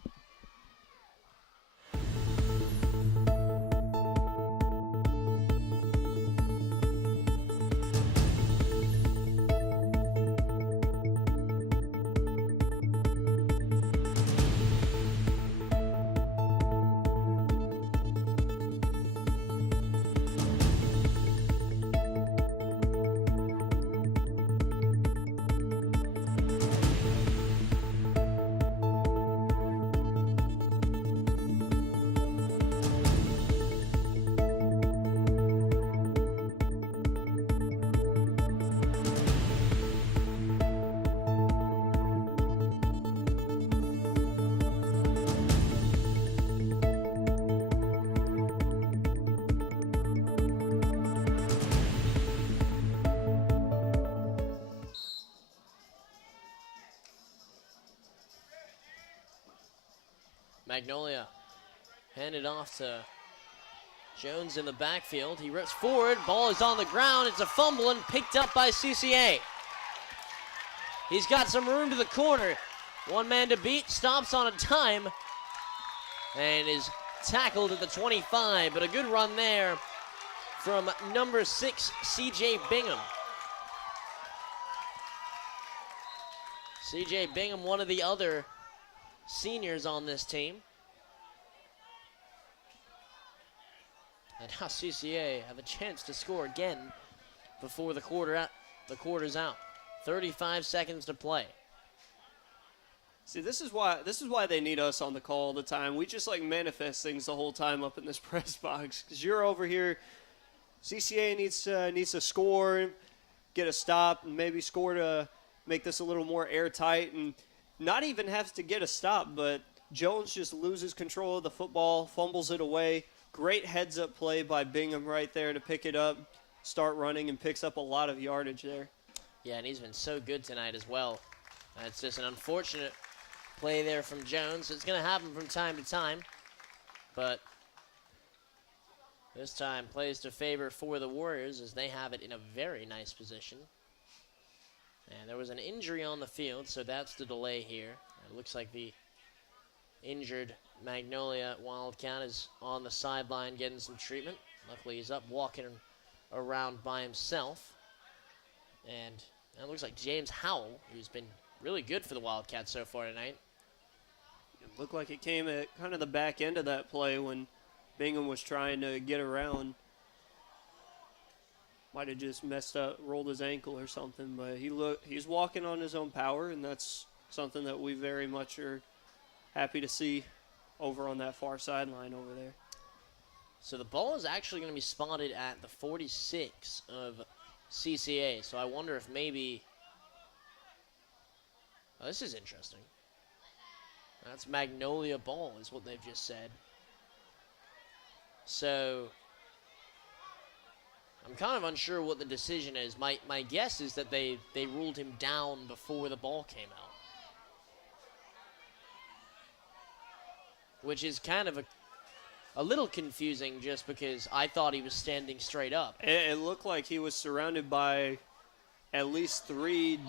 Magnolia handed off to Jones in the backfield. He rips forward. Ball is on the ground. It's a fumble and picked up by CCA. He's got some room to the corner. One man to beat. Stops on a dime and is tackled at the 25. But a good run there from number 6, CJ Bingham. CJ Bingham, one of the other seniors on this team. And now CCA have a chance to score again before the quarter's out. 35 seconds to play. See, this is why they need us on the call all the time. We just like manifest things the whole time up in this press box, because you're over here. CCA needs to score, get a stop, and maybe score to make this a little more airtight, and not even have to get a stop, but Jones just loses control of the football, fumbles it away. Great heads-up play by Bingham right there to pick it up, start running, and picks up a lot of yardage there. Yeah, and he's been so good tonight as well. It's just an unfortunate play there from Jones. It's going to happen from time to time, but this time plays to favor for the Warriors as they have it in a very nice position. And there was an injury on the field, so that's the delay here. It looks like the injured Magnolia Wildcat is on the sideline getting some treatment. Luckily, he's up walking around by himself. And it looks like James Howell, who's been really good for the Wildcats so far tonight. It looked like it came at kind of the back end of that play when Bingham was trying to get around. Might have just messed up, rolled his ankle or something, but he's walking on his own power, and that's something that we very much are happy to see over on that far sideline over there. So the ball is actually going to be spotted at the 46 of CCA, so I wonder if maybe... Oh, this is interesting. That's Magnolia ball is what they've just said. So I'm kind of unsure what the decision is. My guess is that they ruled him down before the ball came out. Which is kind of a little confusing just because I thought he was standing straight up. It looked like he was surrounded by at least 3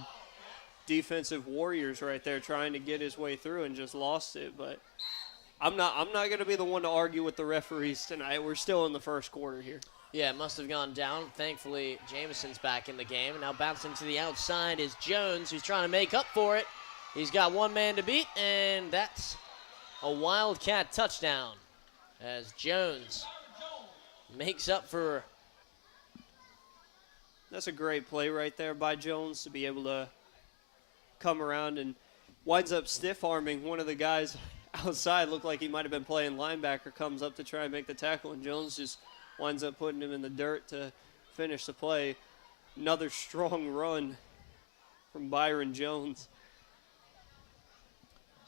defensive warriors right there trying to get his way through and just lost it. But I'm not going to be the one to argue with the referees tonight. We're still in the first quarter here. Yeah, it must have gone down. Thankfully, Jameson's back in the game. Now bouncing to the outside is Jones, who's trying to make up for it. He's got one man to beat, and that's a Wildcat touchdown as Jones makes up for... That's a great play right there by Jones to be able to come around and winds up stiff-arming one of the guys outside. Looked like he might have been playing linebacker, comes up to try and make the tackle, and Jones just winds up putting him in the dirt to finish the play. Another strong run from Byron Jones.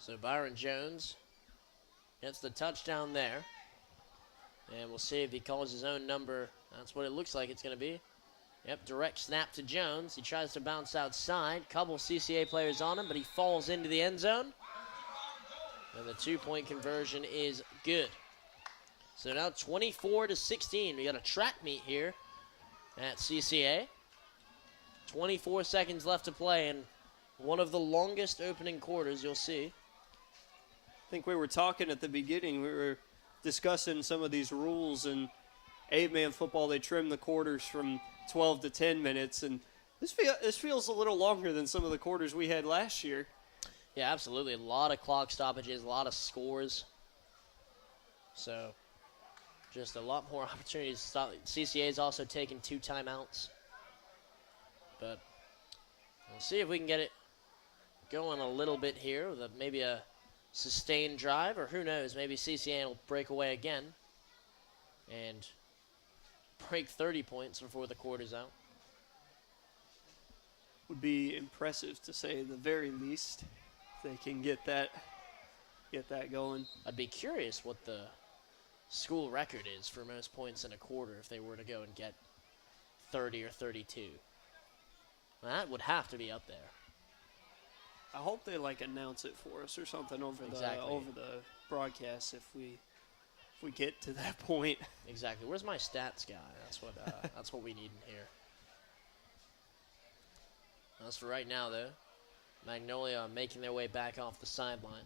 So Byron Jones gets the touchdown there. And we'll see if he calls his own number. That's what it looks like it's going to be. Yep, direct snap to Jones. He tries to bounce outside. Couple CCA players on him, but he falls into the end zone. And the 2-point conversion is good. So now 24-16. We got a track meet here at CCA. 24 seconds left to play, and one of the longest opening quarters you'll see. I think we were talking at the beginning, we were discussing some of these rules, and 8-man football, they trim the quarters from 12 to 10 minutes, and this feels a little longer than some of the quarters we had last year. Yeah, absolutely. A lot of clock stoppages, a lot of scores. So, just a lot more opportunities to stop. CCA is also taking 2 timeouts. But we'll see if we can get it going a little bit here with maybe a sustained drive, or who knows, maybe CCA will break away again and break 30 points before the quarter's out. Would be impressive, to say the very least, if they can get that going. I'd be curious what the school record is for most points in a quarter if they were to go and get 30 or 32. That would have to be up there. I hope they announce it for us or something over the broadcast if we get to that point. Exactly. Where's my stats guy? That's what we need in here. As for right now, though, Magnolia making their way back off the sideline.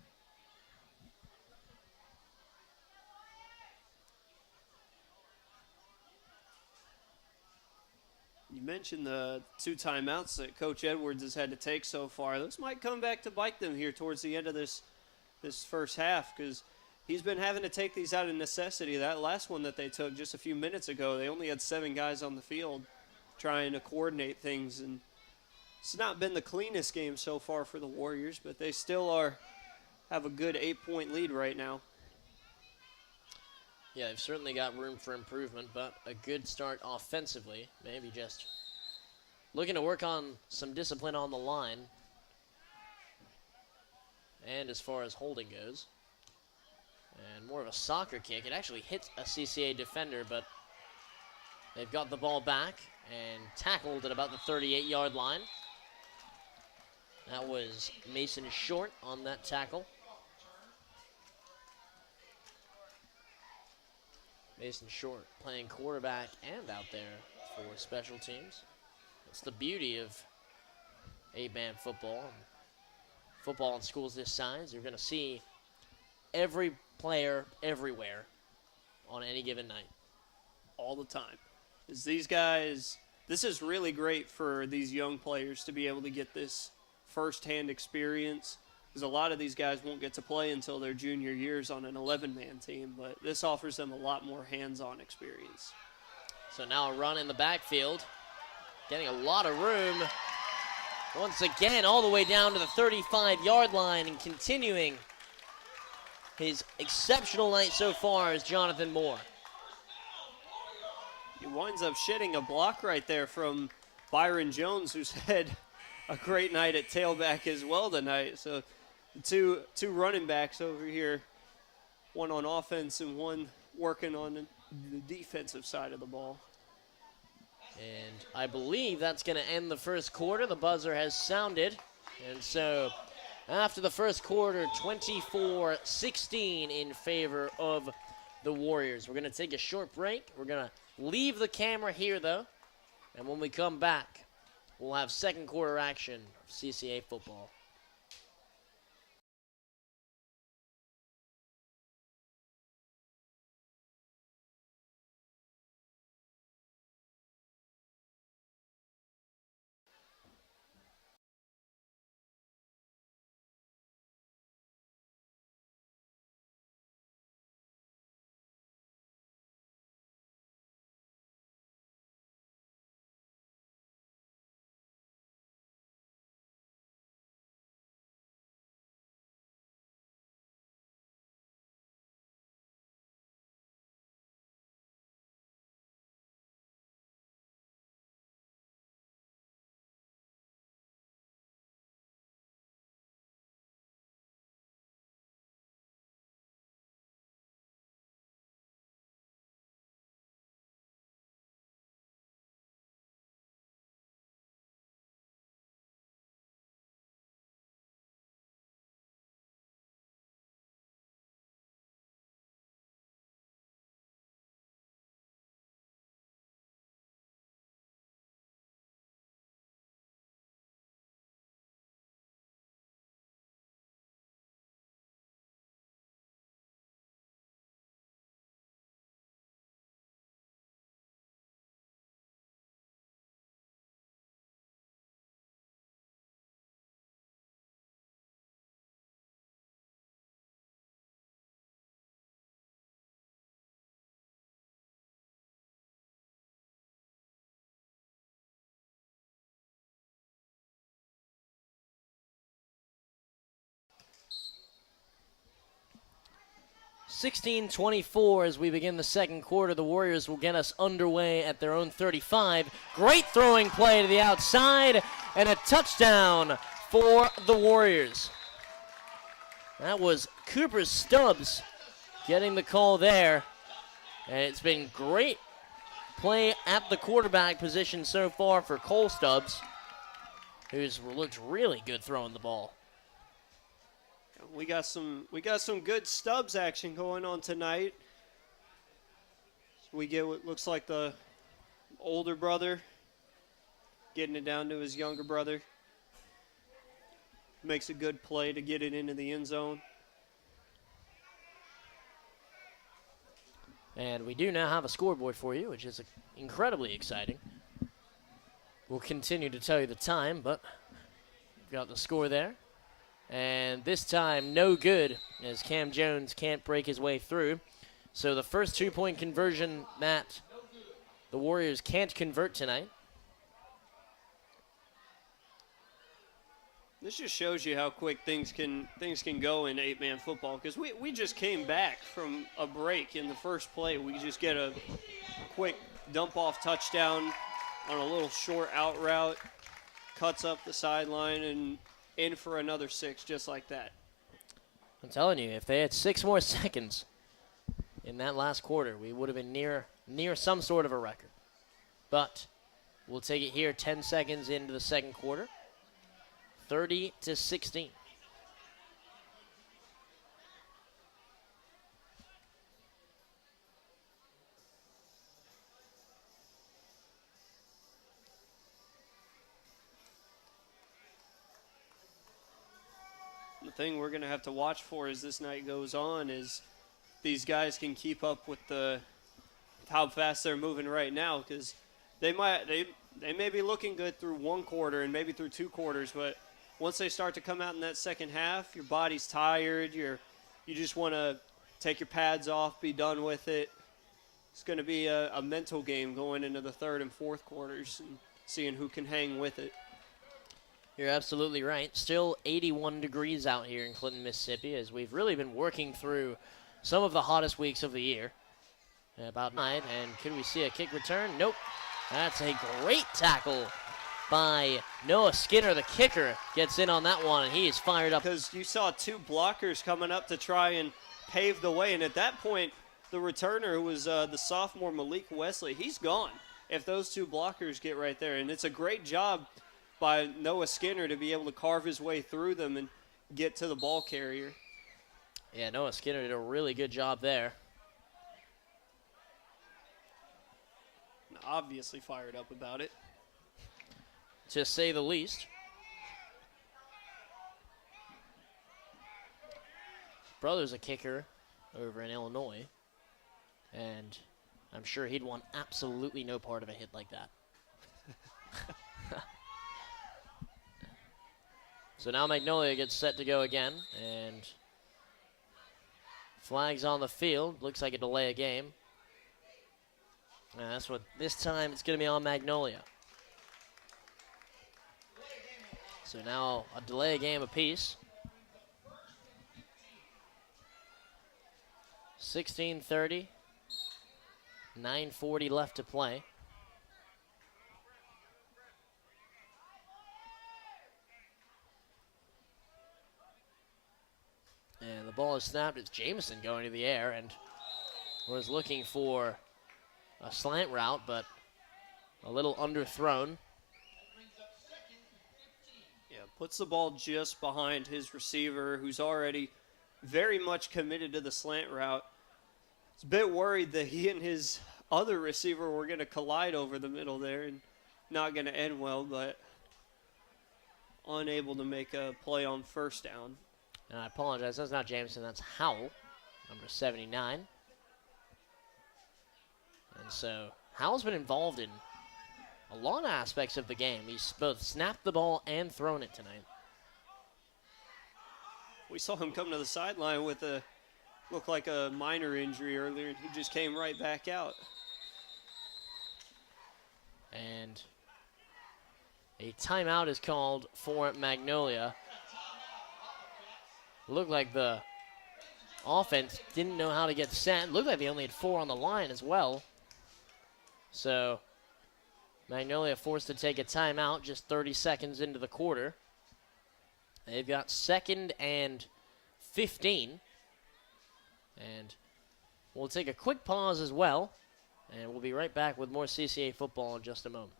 You mentioned the 2 timeouts that Coach Edwards has had to take so far. Those might come back to bite them here towards the end of this first half, because he's been having to take these out of necessity. That last one that they took just a few minutes ago, they only had 7 guys on the field trying to coordinate things, and it's not been the cleanest game so far for the Warriors, but they still have a good 8-point lead right now. Yeah, they've certainly got room for improvement, but a good start offensively. Maybe just looking to work on some discipline on the line. And as far as holding goes, and more of a soccer kick. It actually hits a CCA defender, but they've got the ball back and tackled at about the 38-yard line. That was Mason Short on that tackle. Mason Short playing quarterback and out there for special teams. That's the beauty of 8-man football. Football in schools this size, you're going to see every player everywhere on any given night. All the time. These guys, this is really great for these young players to be able to get this first-hand experience, because a lot of these guys won't get to play until their junior years on an 11-man team, but this offers them a lot more hands-on experience. So now a run in the backfield, getting a lot of room. Once again, all the way down to the 35-yard line and continuing his exceptional night so far is Jonathan Moore. He winds up shedding a block right there from Byron Jones, who's had a great night at tailback as well tonight. So the two running backs over here, one on offense and one working on the defensive side of the ball. And I believe that's going to end the first quarter. The buzzer has sounded. And so after the first quarter, 24-16 in favor of the Warriors. We're going to take a short break. We're going to leave the camera here, though. And when we come back, we'll have second quarter action of CCA football. 16-24 as we begin the second quarter. The Warriors will get us underway at their own 35. Great throwing play to the outside and a touchdown for the Warriors. That was Cooper Stubbs getting the call there. And it's been great play at the quarterback position so far for Cole Stubbs, who's looked really good throwing the ball. We got some good Stubbs action going on tonight. We get what looks like the older brother getting it down to his younger brother. Makes a good play to get it into the end zone. And we do now have a scoreboard for you, which is incredibly exciting. We'll continue to tell you the time, but we've got the score there. And this time, no good, as Cam Jones can't break his way through. So the first two-point conversion that the Warriors can't convert tonight. This just shows you how quick things can go in 8-man football, because we just came back from a break in the first play. We just get a quick dump-off touchdown on a little short out route, cuts up the sideline, and in for another 6 just like that. I'm telling you, if they had 6 more seconds in that last quarter, we would have been near some sort of a record. But we'll take it here 10 seconds into the second quarter. 30-16. The thing we're going to have to watch for as this night goes on is these guys can keep up with how fast they're moving right now, because they may be looking good through one quarter and maybe through 2 quarters, but once they start to come out in that second half, your body's tired. You just want to take your pads off, be done with it. It's going to be a mental game going into the third and fourth quarters and seeing who can hang with it. You're absolutely right. Still 81 degrees out here in Clinton, Mississippi, as we've really been working through some of the hottest weeks of the year. About 9, and could we see a kick return? Nope. That's a great tackle by Noah Skinner. The kicker gets in on that one, and he is fired up. Because you saw 2 blockers coming up to try and pave the way, and at that point, the returner, who was the sophomore Malik Wesley, he's gone if those 2 blockers get right there. And it's a great job by Noah Skinner to be able to carve his way through them and get to the ball carrier. Yeah, Noah Skinner did a really good job there. Obviously fired up about it, to say the least. Brother's a kicker over in Illinois, and I'm sure he'd want absolutely no part of a hit like that. So now Magnolia gets set to go again, and flags on the field. Looks like a delay of game. And that's what this time it's going to be on Magnolia. So now a delay of game apiece. 16:30. 9:40 left to play. And the ball is snapped. It's Jameson going to the air and was looking for a slant route, but a little underthrown. Yeah, puts the ball just behind his receiver, who's already very much committed to the slant route. He's a bit worried that he and his other receiver were going to collide over the middle there and not going to end well, but unable to make a play on first down. And I apologize, that's not Jameson, that's Howell, number 79. And so Howell's been involved in a lot of aspects of the game. He's both snapped the ball and thrown it tonight. We saw him come to the sideline with looked like a minor injury earlier, and he just came right back out. And a timeout is called for Magnolia. Looked like the offense didn't know how to get set. Looked like they only had 4 on the line as well. So Magnolia forced to take a timeout just 30 seconds into the quarter. They've got 2nd and 15. And we'll take a quick pause as well. And we'll be right back with more CCA football in just a moment.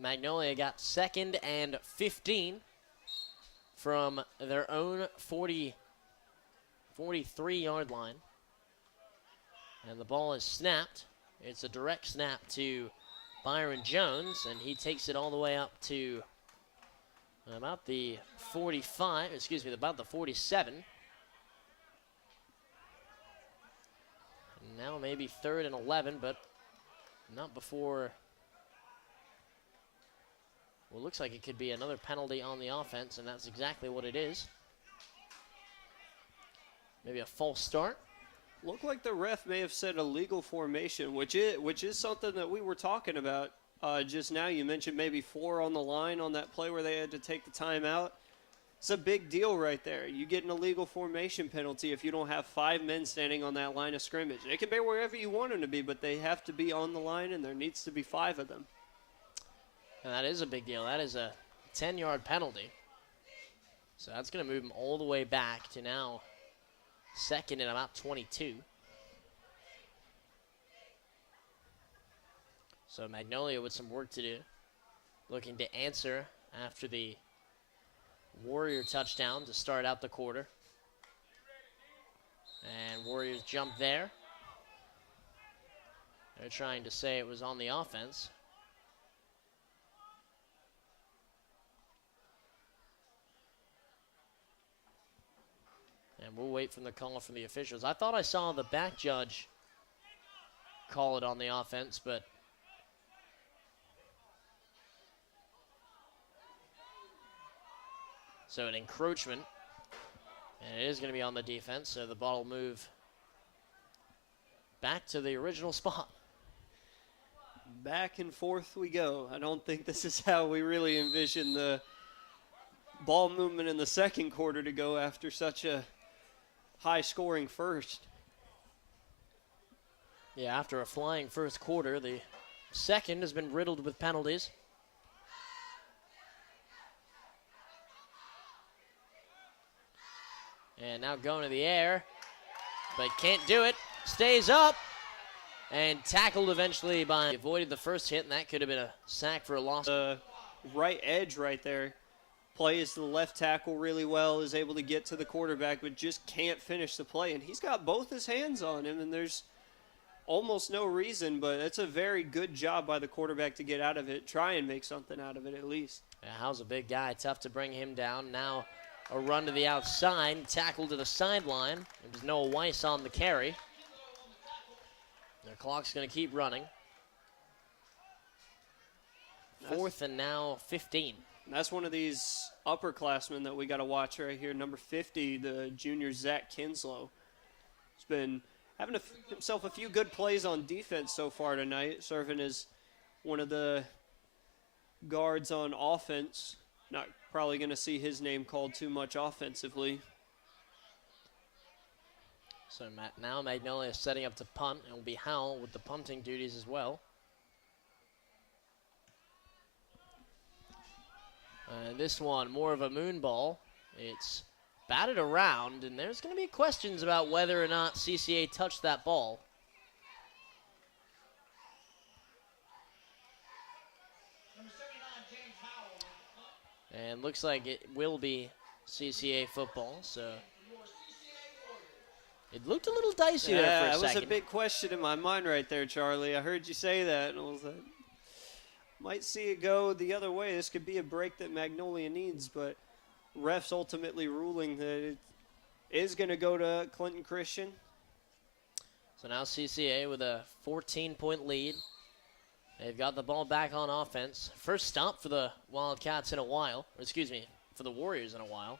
Magnolia got 2nd and 15 from their own 43-yard line. And the ball is snapped. It's a direct snap to Byron Jones, and he takes it all the way up to about the 45, excuse me, about the 47. And now maybe 3rd and 11, but not before. Well, it looks like it could be another penalty on the offense, and that's exactly what it is. Maybe a false start. Looked like the ref may have said illegal formation, which is something that we were talking about just now. You mentioned maybe 4 on the line on that play where they had to take the timeout. It's a big deal right there. You get an illegal formation penalty if you don't have 5 men standing on that line of scrimmage. It can be wherever you want them to be, but they have to be on the line, and there needs to be 5 of them. And that is a big deal. That is a 10-yard penalty. So that's going to move them all the way back to now 2nd and about 22. So Magnolia with some work to do. Looking to answer after the Warrior touchdown to start out the quarter. And Warriors jump there. They're trying to say it was on the offense. And we'll wait for the call from the officials. I thought I saw the back judge call it on the offense, but so an encroachment. And it is going to be on the defense, so the ball will move back to the original spot. Back and forth we go. I don't think this is how we really envision the ball movement in the second quarter to go after such a high scoring first. Yeah, after a flying first quarter, the second has been riddled with penalties. And now going to the air, but can't do it. Stays up and tackled eventually by, avoided the first hit, and that could have been a sack for a loss. Right edge right there. Plays the left tackle really well, is able to get to the quarterback, but just can't finish the play. And he's got both his hands on him, and there's almost no reason, but it's a very good job by the quarterback to get out of it, try and make something out of it at least. Yeah, How's a big guy, tough to bring him down. Now a run to the outside, tackle to the sideline. There's Noah Weiss on the carry. The clock's going to keep running. 4th and now 15. That's one of these upperclassmen that we got to watch right here. Number 50, the junior Zach Kinslow. He's been having himself a few good plays on defense so far tonight, serving as one of the guards on offense. Not probably going to see his name called too much offensively. So now Magnolia is setting up to punt. It will be Howell with the punting duties as well. This one, more of a moon ball. It's batted around, and there's going to be questions about whether or not CCA touched that ball. And looks like it will be CCA football, so It looked a little dicey there for a that was second. a big question in my mind right there, Charlie. I heard you say that, and I was like, might see it go the other way. This could be a break that Magnolia needs, but refs ultimately ruling that it is going to go to Clinton Christian. So now CCA with a 14-point lead. They've got the ball back on offense. First stop for the Wildcats in a while. Or excuse me, for the Warriors in a while.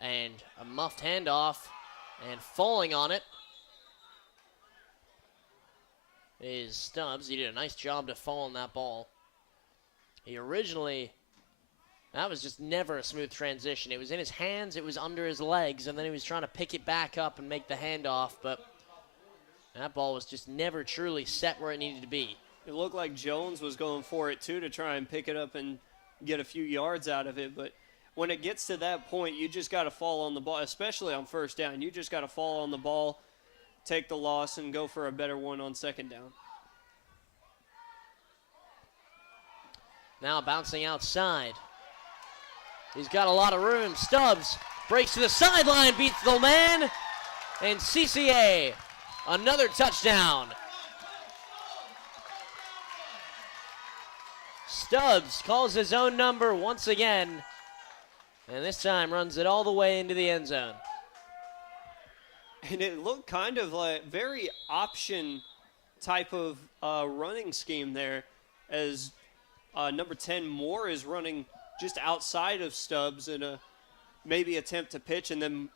And a muffed handoff. And falling on it is Stubbs. He did a nice job to fall on that ball. He originally, that was just never a smooth transition. It was in his hands, it was under his legs, and then he was trying to pick it back up and make the handoff, but that ball was just never truly set where it needed to be. It looked like Jones was going for it too to try and pick it up and get a few yards out of it, but when it gets to that point, you just got to fall on the ball, especially on first down. You just got to fall on the ball, take the loss, and go for a better one on second down. Now bouncing outside. He's got a lot of room. Stubbs breaks to the sideline, beats the man, and CCA, another touchdown. Stubbs calls his own number once again, and this time runs it all the way into the end zone. And it looked kind of like very option type of running scheme there, as number 10 Moore is running just outside of Stubbs in a maybe attempt to pitch, and then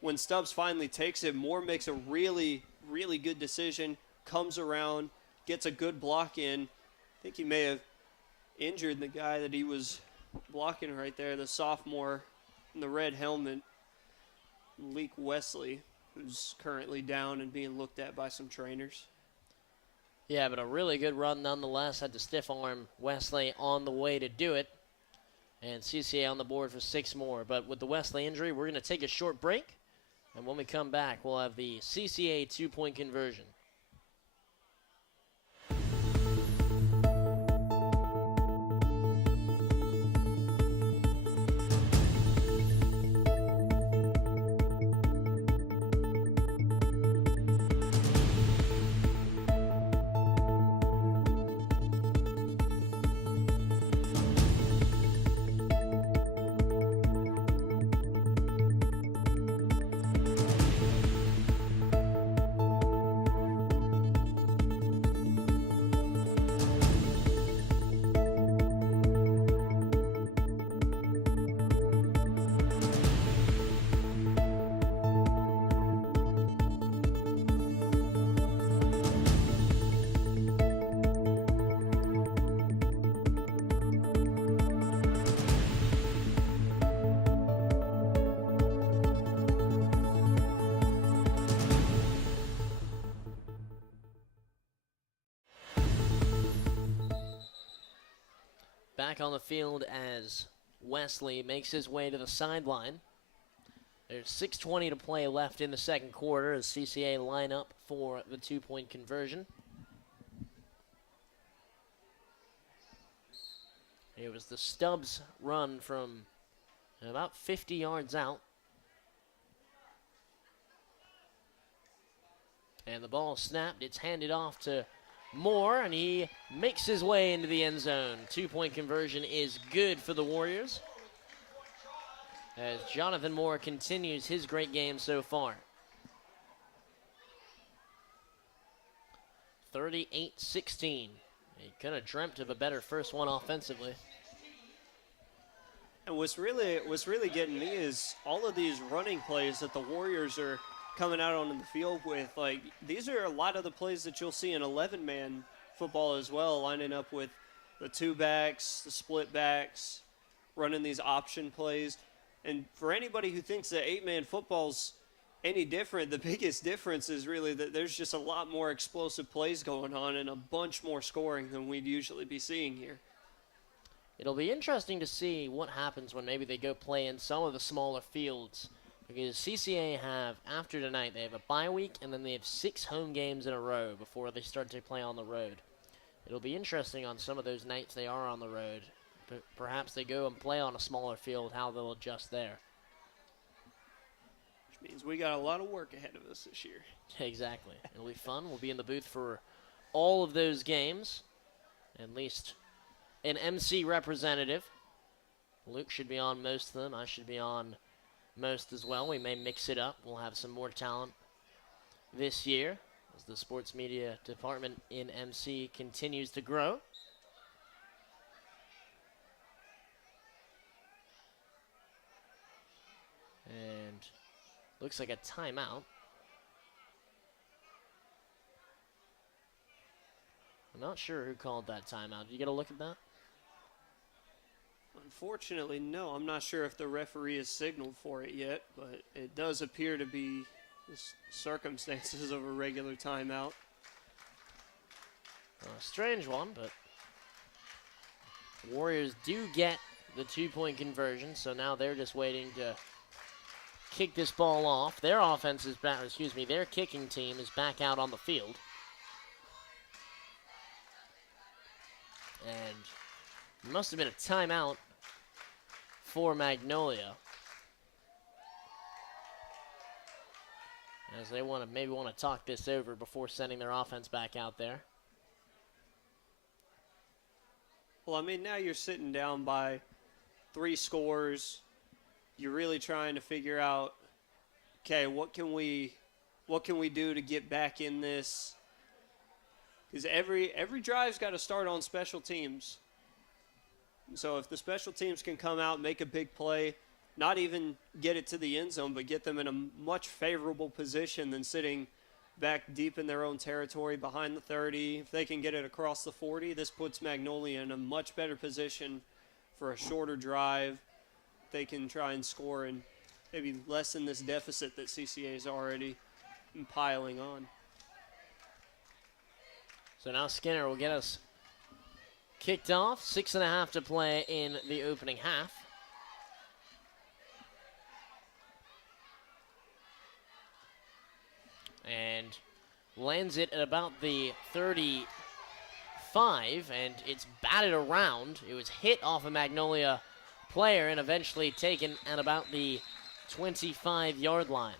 when Stubbs finally takes it, Moore makes a really, really good decision, comes around, gets a good block in. I think he may have injured the guy that he was blocking right there, the sophomore in the red helmet, Leek Wesley, who's currently down and being looked at by some trainers. Yeah, but a really good run nonetheless. Had to stiff arm Wesley on the way to do it. And CCA on the board for 6 more. But with the Wesley injury, we're going to take a short break. And when we come back, we'll have the CCA 2-point conversion. Back on the field as Wesley makes his way to the sideline. There's 6:20 to play left in the second quarter as CCA line up for the 2-point conversion. It was the Stubbs run from about 50 yards out. And the ball snapped. It's handed off to Moore, and he makes his way into the end zone. 2-point conversion is good for the Warriors, as Jonathan Moore continues his great game so far. 38-16. He could have dreamt of a better first one offensively. And what's really getting me is all of these running plays that the Warriors are coming out on the field with. Like, these are a lot of the plays that you'll see in 11-man football as well, lining up with the 2 backs, the split backs, running these option plays. And for anybody who thinks that 8-man football's any different, the biggest difference is really that there's just a lot more explosive plays going on and a bunch more scoring than we'd usually be seeing here. It'll be interesting to see what happens when maybe they go play in some of the smaller fields. Because CCA have, after tonight, they have a bye week, and then they have 6 home games in a row before they start to play on the road. It'll be interesting on some of those nights they are on the road, perhaps they go and play on a smaller field, how they'll adjust there. Which means we got a lot of work ahead of us this year. Exactly. It'll be fun. We'll be in the booth for all of those games. At least an MC representative. Luke should be on most of them. I should be on most as well. We may mix it up. We'll have some more talent this year as the sports media department in MC continues to grow. And looks like a timeout. I'm not sure who called that timeout. Did you get a look at that? Unfortunately, no. I'm not sure if the referee has signaled for it yet, but it does appear to be the circumstances of a regular timeout. A strange one, but Warriors do get the two-point conversion, so now they're just waiting to kick this ball off. Their offense is back, their kicking team is back out on the field. And it must have been a timeout for Magnolia, as they maybe want to talk this over before sending their offense back out there. Well, I mean, now you're sitting down by 3 scores. You're really trying to figure out, okay, what can we do to get back in this? Because every drive's got to start on special teams. So if the special teams can come out, make a big play, not even get it to the end zone, but get them in a much favorable position than sitting back deep in their own territory behind the 30. If they can get it across the 40, this puts Magnolia in a much better position for a shorter drive. They can try and score and maybe lessen this deficit that CCA is already piling on. So now Skinner will get us kicked off. 6.5 to play in the opening half. And lands it at about the 35, and it's batted around. It was hit off a Magnolia player and eventually taken at about the 25-yard line.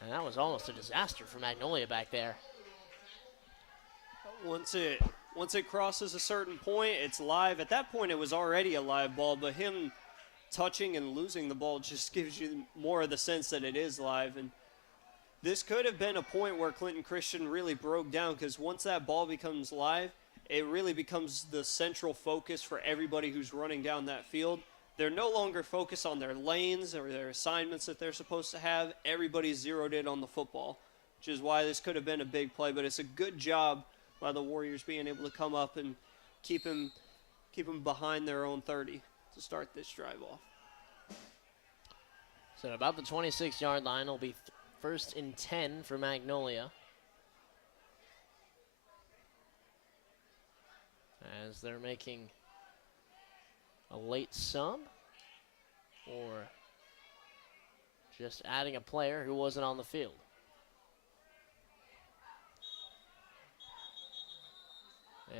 And that was almost a disaster for Magnolia back there. Once it crosses a certain point, it's live. At that point, it was already a live ball, but him touching and losing the ball just gives you more of the sense that it is live. And this could have been a point where Clinton Christian really broke down, because once that ball becomes live, it really becomes the central focus for everybody who's running down that field. They're no longer focused on their lanes or their assignments that they're supposed to have. Everybody's zeroed in on the football, which is why this could have been a big play. But it's a good job by the Warriors being able to come up and keep him behind their own 30 to start this drive off. So about the 26-yard line, it'll be first and 10 for Magnolia, as they're making a late sub or just adding a player who wasn't on the field.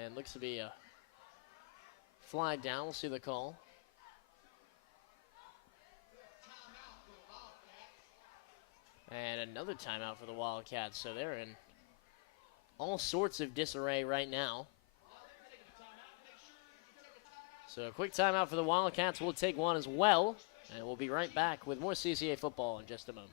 And looks to be a flag down. We'll see the call. And another timeout for the Wildcats. So they're in all sorts of disarray right now. So a quick timeout for the Wildcats. We'll take one as well. And we'll be right back with more CCA football in just a moment.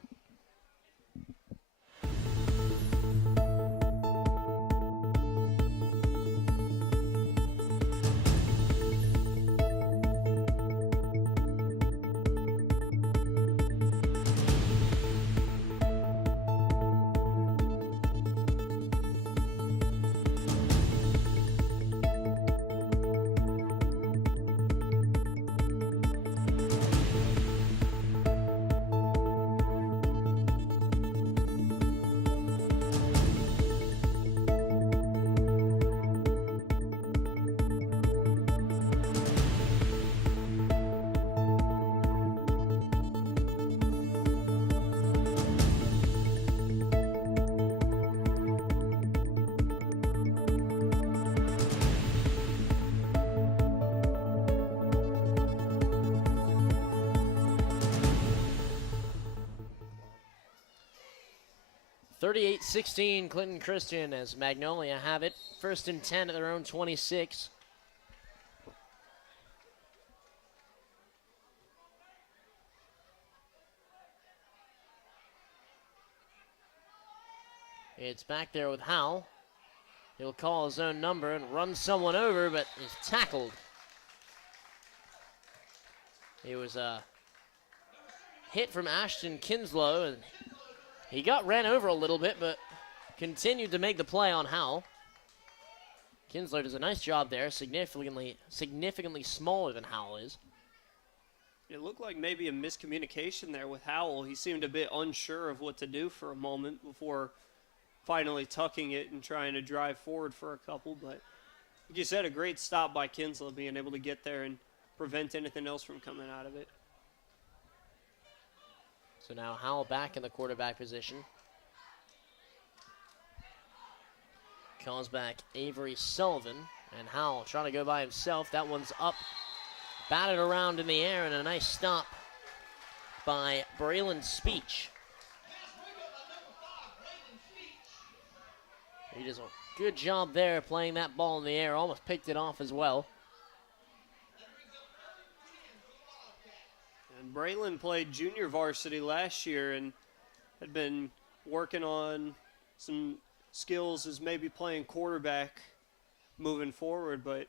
38-16 Clinton Christian as Magnolia have it. 1st and 10 at their own 26. It's back there with Howell. He'll call his own number and run someone over, but is tackled. It was a hit from Ashton Kinslow, and he got ran over a little bit, but continued to make the play on Howell. Kinslow does a nice job there, significantly smaller than Howell is. It looked like maybe a miscommunication there with Howell. He seemed a bit unsure of what to do for a moment before finally tucking it and trying to drive forward for a couple. But like you said, a great stop by Kinslow, being able to get there and prevent anything else from coming out of it. So now Howell back in the quarterback position. Calls back Avery Sullivan, and Howell trying to go by himself. That one's up, batted around in the air, and a nice stop by Braylon Speech. He does a good job there playing that ball in the air, almost picked it off as well. And Braylon played junior varsity last year and had been working on some skills as maybe playing quarterback moving forward, but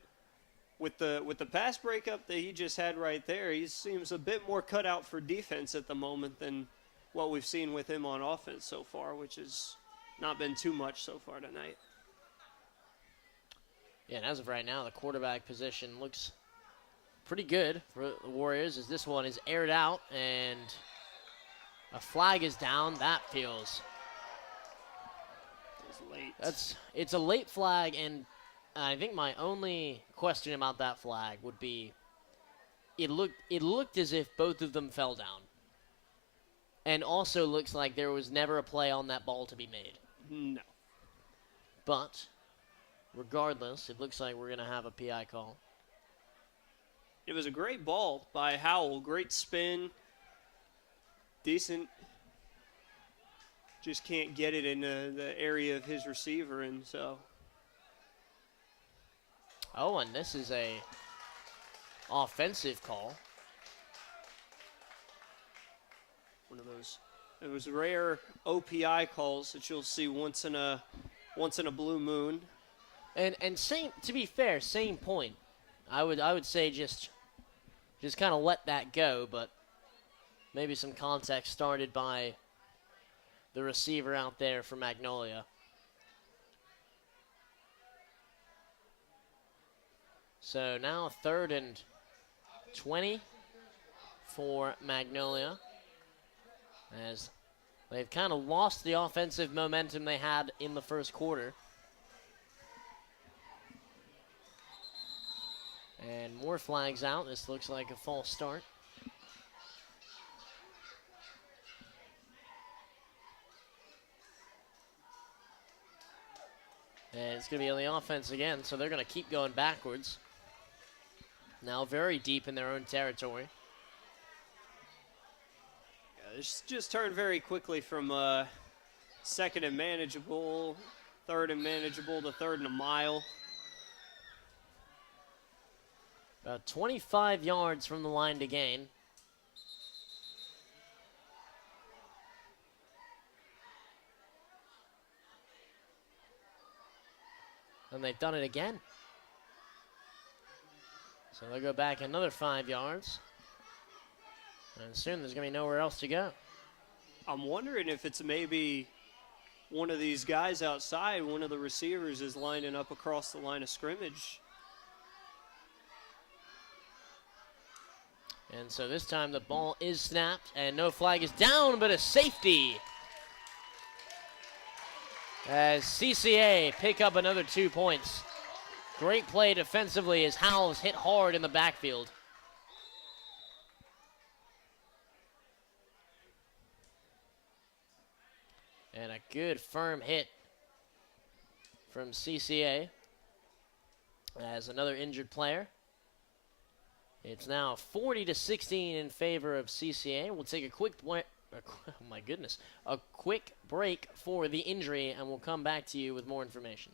with the pass breakup that he just had right there, he seems a bit more cut out for defense at the moment than what we've seen with him on offense so far, which has not been too much so far tonight. Yeah, and as of right now, the quarterback position looks pretty good for the Warriors, as this one is aired out and a flag is down. That feels late. It's a late flag, and I think my only question about that flag would be it looked as if both of them fell down. And also looks like there was never a play on that ball to be made. No. But regardless, it looks like we're going to have a PI call. It was a great ball by Howell. Great spin. Decent. Just can't get it in the area of his receiver, and so. Oh, and this is a offensive call. One of those rare OPI calls that you'll see once in a blue moon. And same, to be fair, same point. I would say just kind of let that go, but maybe some contact started by the receiver out there for Magnolia. So now 3rd and 20 for Magnolia, as they've kind of lost the offensive momentum they had in the first quarter. And more flags out. This looks like a false start. And it's going to be on the offense again, so they're going to keep going backwards. Now very deep in their own territory. Yeah, this just turned very quickly from 2nd and manageable, 3rd and manageable to 3rd and a mile. About 25 yards from the line to gain. And they've done it again. So they'll go back another 5 yards. And soon there's going to be nowhere else to go. I'm wondering if it's maybe one of these guys outside, one of the receivers is lining up across the line of scrimmage. And so this time the ball is snapped and no flag is down, but a safety. As CCA pick up another 2 points. Great play defensively as Howell's hit hard in the backfield. And a good firm hit from CCA as another injured player. It's now 40-16 in favor of CCA. We'll take a quick oh my goodness, a quick break for the injury, and we'll come back to you with more information.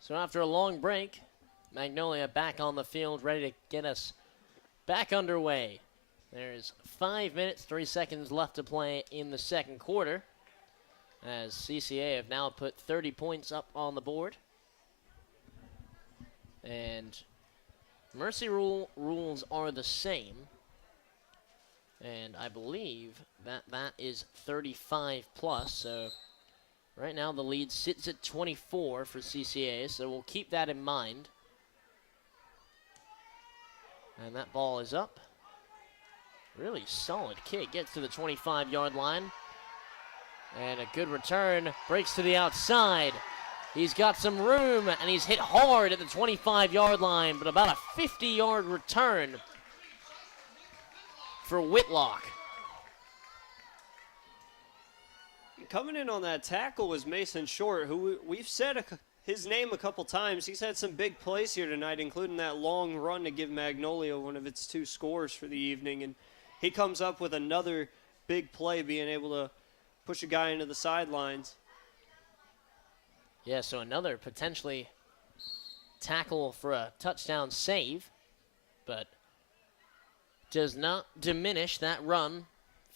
So after a long break, Magnolia back on the field, ready to get us back underway. There's 5 minutes, 3 seconds left to play in the second quarter, as CCA have now put 30 points up on the board. And mercy rules are the same. And I believe that is 35 plus, so right now the lead sits at 24 for CCA, so we'll keep that in mind. And that ball is up. Really solid kick, gets to the 25-yard line. And a good return, breaks to the outside. He's got some room, and he's hit hard at the 25-yard line, but about a 50-yard return for Whitlock. Coming in on that tackle was Mason Short, who we've said his name a couple times. He's had some big plays here tonight, including that long run to give Magnolia one of its 2 scores for the evening. And he comes up with another big play, being able to push a guy into the sidelines. Yeah, so another potentially tackle for a touchdown save, but does not diminish that run.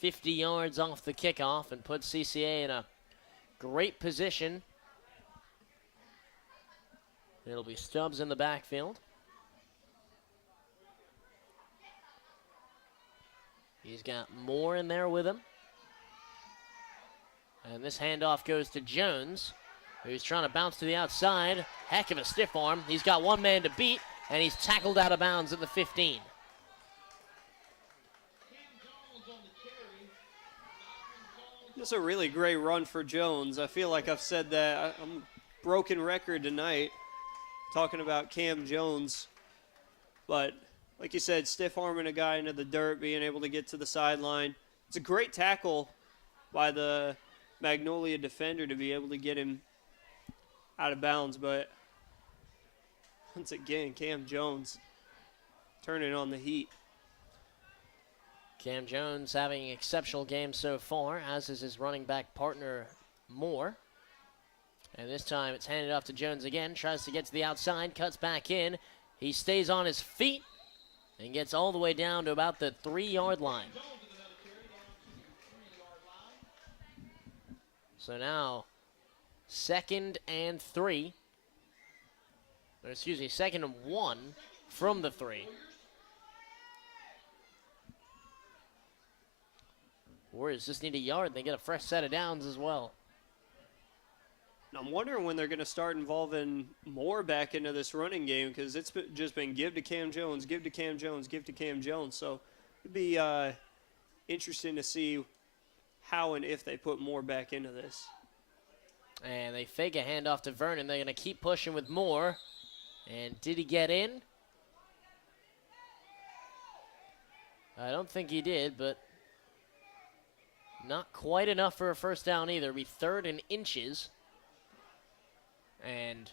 50 yards off the kickoff and puts CCA in a great position. It'll be Stubbs in the backfield. He's got Moore in there with him. And this handoff goes to Jones, who's trying to bounce to the outside. Heck of a stiff arm. He's got one man to beat, and he's tackled out of bounds at the 15. This is a really great run for Jones. I feel like I've said that. I'm a broken record tonight talking about Cam Jones. But like you said, stiff arming a guy into the dirt, being able to get to the sideline. It's a great tackle by the Magnolia defender to be able to get him out of bounds. But once again, Cam Jones turning on the heat. Cam Jones having an exceptional game so far, as is his running back partner, Moore. And this time it's handed off to Jones again. Tries to get to the outside, cuts back in. He stays on his feet and gets all the way down to about the 3-yard line. So now, 2nd and 3. Or excuse me, 2nd and 1 from the 3. Warriors just need a yard. They get a fresh set of downs as well. I'm wondering when they're going to start involving more back into this running game because it's just been give to Cam Jones, give to Cam Jones, give to Cam Jones. So it'd be interesting to see how and if they put more back into this. And they fake a handoff to Vernon. They're going to keep pushing with Moore. And did he get in? I don't think he did, but not quite enough for a first down either. It'll be 3rd and inches. And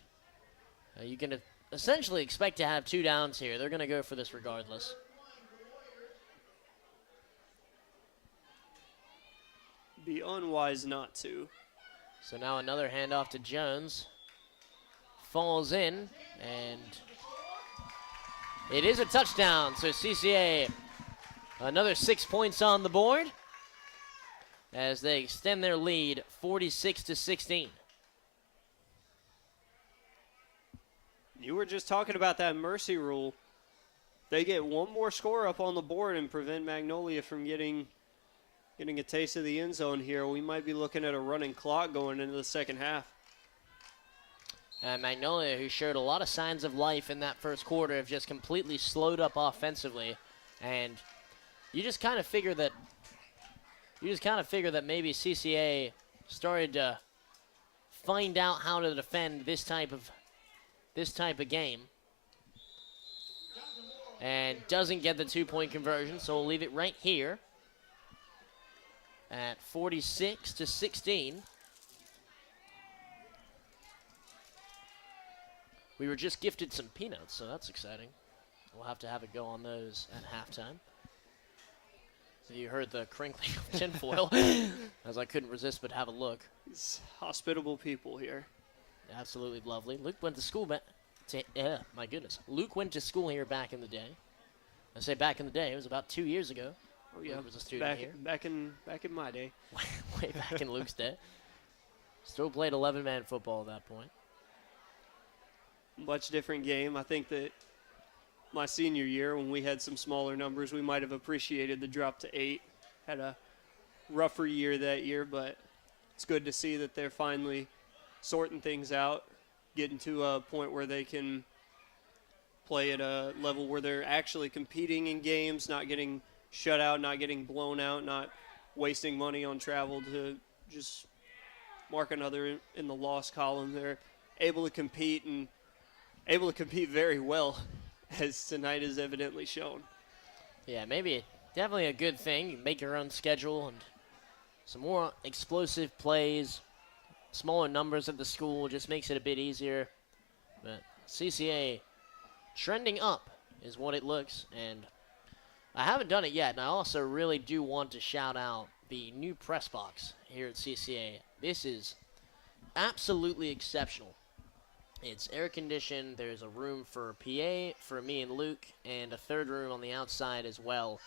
you can essentially expect to have 2 downs here. They're going to go for this regardless. Be unwise not to. So now another handoff to Jones. Falls in, and it is a touchdown. So CCA, another 6 points on the board as they extend their lead 46-16. You were just talking about that mercy rule. They get one more score up on the board and prevent Magnolia from getting a taste of the end zone here. We might be looking at a running clock going into the second half. Magnolia, who showed a lot of signs of life in that first quarter, have just completely slowed up offensively, and you just kind of figure that maybe CCA started to find out how to defend this type of game, and doesn't get the 2-point conversion. So we'll leave it right here at 46-16. We were just gifted some peanuts, so that's exciting. We'll have to have it go on those at halftime. So you heard the crinkling of tinfoil, as I couldn't resist but have a look. These hospitable people here. Absolutely lovely. Luke went to school my goodness. Luke went to school here back in the day. I say back in the day, it was about 2 years ago. Oh yeah, Luke was a student here. Back in my day. Way back in Luke's day. Still played 11-man football at that point. Much different game. I think that my senior year, when we had some smaller numbers, we might have appreciated the drop to 8. Had a rougher year that year, but it's good to see that they're finally sorting things out, getting to a point where they can play at a level where they're actually competing in games, not getting shut out, not getting blown out, not wasting money on travel to just mark another in the loss column. They're able to compete and able to compete very well, as tonight has evidently shown. Yeah, definitely a good thing. You make your own schedule and some more explosive plays, smaller numbers at the school just makes it a bit easier. But CCA trending up is what it looks, and I haven't done it yet, and I also really do want to shout out the new press box here at CCA. This is absolutely exceptional. It's air conditioned. There's a room for PA for me and Luke, and a third room on the outside as well.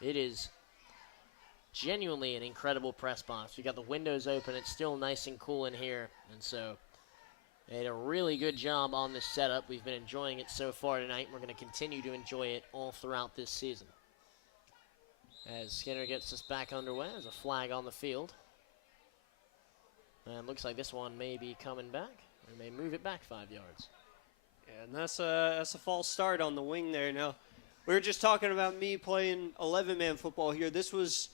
It is genuinely an incredible press box. We got the windows open. It's still nice and cool in here, and so they did a really good job on this setup. We've been enjoying it so far tonight. We're going to continue to enjoy it all throughout this season. As Skinner gets us back underway, there's a flag on the field. And looks like this one may be coming back. They may move it back 5 yards. Yeah, and that's a false start on the wing there. Now, we were just talking about me playing 11-man football here. This was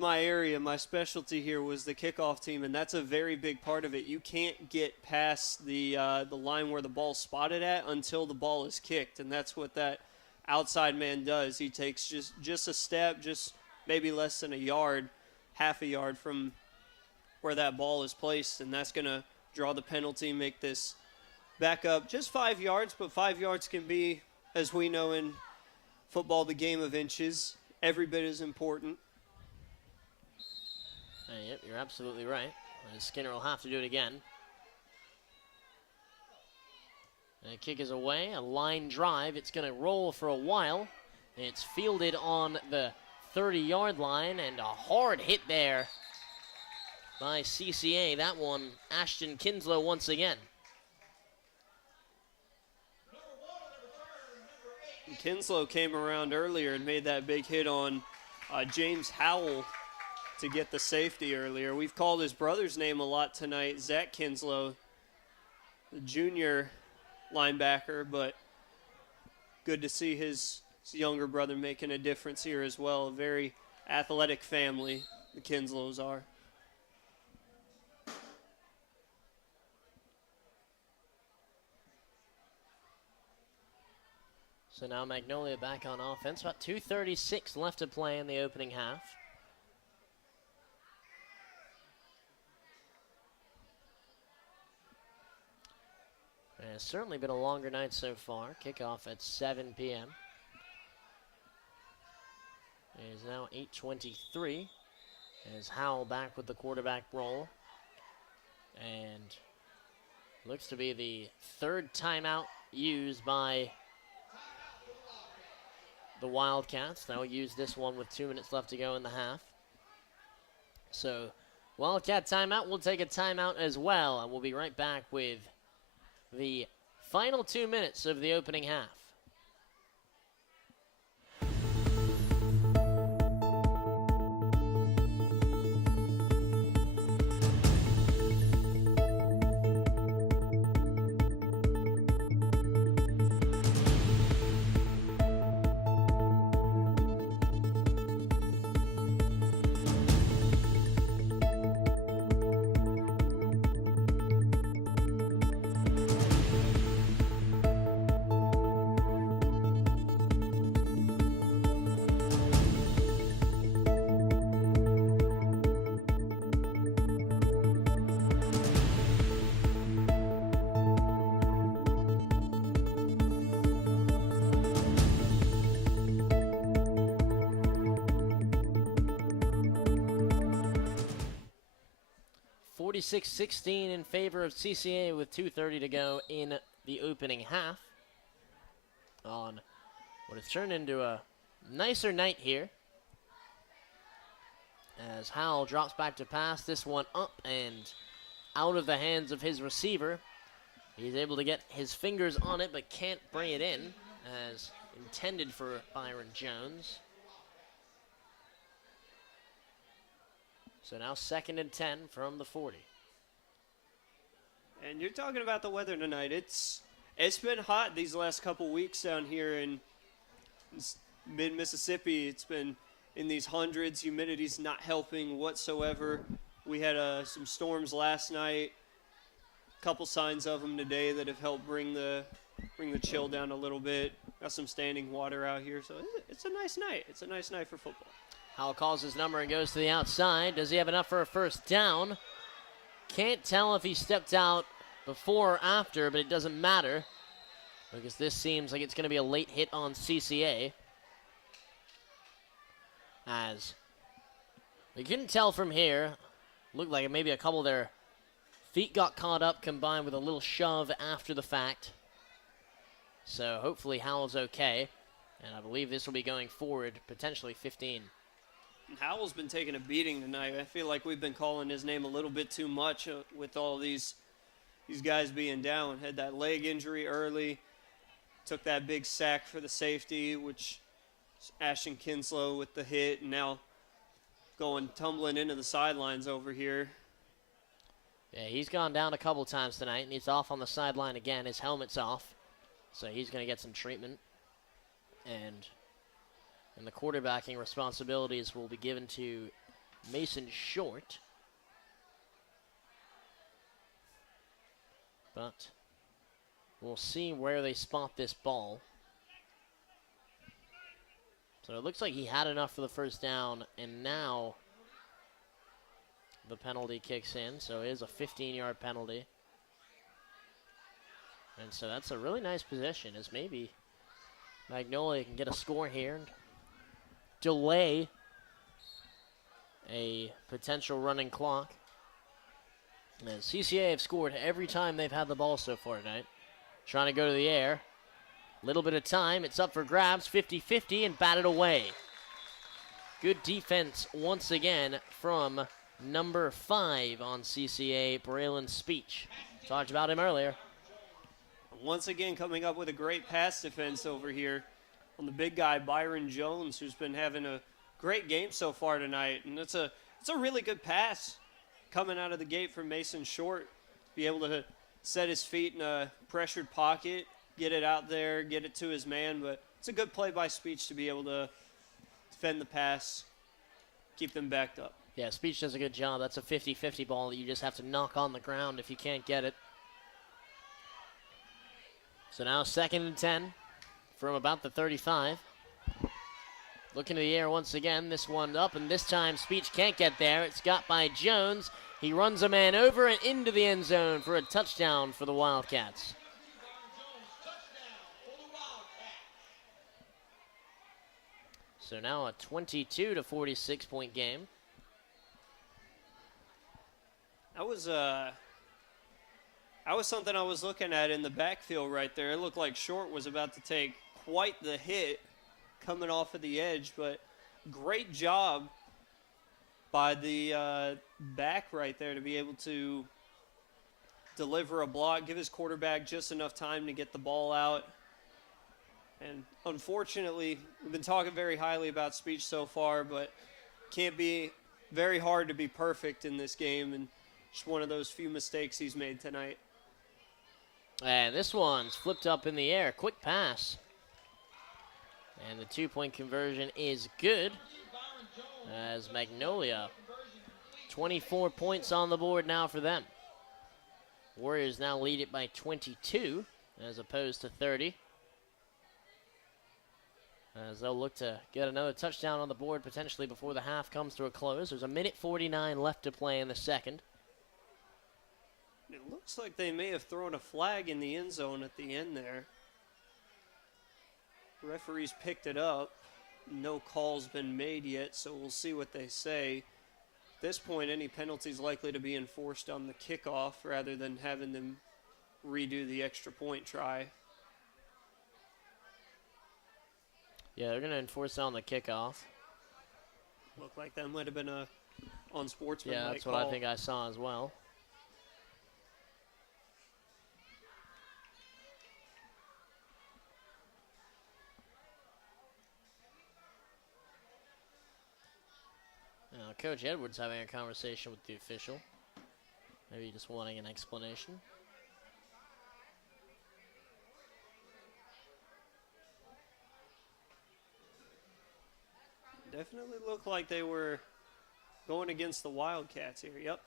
my area. My specialty here was the kickoff team, and that's a very big part of it. You can't get past the line where the ball's spotted at until the ball is kicked, and that's what that outside man does. He takes just a step, just maybe less than a yard, half a yard from where that ball is placed, and that's going to draw the penalty, make this back up just 5 yards, but 5 yards can be, as we know in football, the game of inches. Every bit as important. Yep, you're absolutely right. Skinner will have to do it again. The kick is away, a line drive. It's going to roll for a while. It's fielded on the 30-yard line, and a hard hit there by CCA. That one, Ashton Kinslow once again. Kinslow came around earlier and made that big hit on James Howell to get the safety earlier. We've called his brother's name a lot tonight, Zach Kinslow, the junior linebacker, but good to see his younger brother making a difference here as well. A very athletic family, the Kinslows are. So now Magnolia back on offense. About 2:36 left to play in the opening half. And it's certainly been a longer night so far. Kickoff at 7 p.m. It is now 8:23 as Howell back with the quarterback role. And looks to be the third timeout used by the Wildcats. They'll use this one with 2 minutes left to go in the half. So Wildcat timeout. We'll take a timeout as well, and we'll be right back with the final 2 minutes of the opening half. (46-16) in favor of CCA with 2:30 to go in the opening half. On what has turned into a nicer night here. As Howell drops back to pass this one up and out of the hands of his receiver. He's able to get his fingers on it but can't bring it in as intended for Byron Jones. So now 2nd and 10 from the 40. And you're talking about the weather tonight. It's been hot these last couple weeks down here in mid-Mississippi. It's been in these hundreds. Humidity's not helping whatsoever. We had some storms last night. Couple signs of them today that have helped bring the chill down a little bit. Got some standing water out here, so it's a nice night. It's a nice night for football. Howell calls his number and goes to the outside. Does he have enough for a first down? Can't tell if he stepped out before or after, but it doesn't matter because this seems like it's going to be a late hit on CCA. As we couldn't tell from here, looked like maybe a couple of their feet got caught up combined with a little shove after the fact. So hopefully Howell's okay, and I believe this will be going forward, potentially 15. Howell's been taking a beating tonight. I feel like we've been calling his name a little bit too much with all these guys being down. Had that leg injury early, took that big sack for the safety, which Ashton Kinslow with the hit, and now going tumbling into the sidelines over here. Yeah, he's gone down a couple times tonight, and he's off on the sideline again. His helmet's off, so he's going to get some treatment. And the quarterbacking responsibilities will be given to Mason Short. But we'll see where they spot this ball. So it looks like he had enough for the first down, and now the penalty kicks in. So it is a 15-yard penalty. And so that's a really nice position, as maybe Magnolia can get a score here and delay a potential running clock. And CCA have scored every time they've had the ball so far tonight. Trying to go to the air. Little bit of time. It's up for grabs. 50-50 and batted away. Good defense once again from number 5 on CCA, Braylon Speech. Talked about him earlier. Once again coming up with a great pass defense over here on the big guy, Byron Jones, who's been having a great game so far tonight. And it's a it's a really good pass coming out of the gate from Mason Short. Be able to set his feet in a pressured pocket, get it out there, get it to his man. But it's a good play by Speech to be able to defend the pass, keep them backed up. Yeah, Speech does a good job. That's a 50-50 ball that you just have to knock on the ground if you can't get it. So now 2nd and 10 from about the 35. Looking to the air once again. This one up, and this time Speech can't get there. It's got by Jones. He runs a man over and into the end zone for a touchdown for the Wildcats. So now a 22-46 point game. That was something I was looking at in the backfield right there. It looked like Short was about to take quite the hit coming off of the edge, but great job by the back right there to be able to deliver a block, give his quarterback just enough time to get the ball out. And unfortunately, we've been talking very highly about Speech so far, but can't be very hard to be perfect in this game, and just one of those few mistakes he's made tonight. And this one's flipped up in the air. Quick pass. And the 2-point conversion is good as Magnolia, 24 points on the board now for them. Warriors now lead it by 22 as opposed to 30. As they'll look to get another touchdown on the board potentially before the half comes to a close. There's a minute 49 left to play in the second. It looks like they may have thrown a flag in the end zone at the end there. Referees picked it up. No call's been made yet, so we'll see what they say. At this point, any penalty is likely to be enforced on the kickoff rather than having them redo the extra point try. Yeah, they're going to enforce it on the kickoff. Looked like that might have been a unsportsmanlike Yeah, that's what call. I think I saw as well. Now, Coach Edwards having a conversation with the official. Maybe just wanting an explanation. Definitely looked like they were going against the Wildcats here. Yep.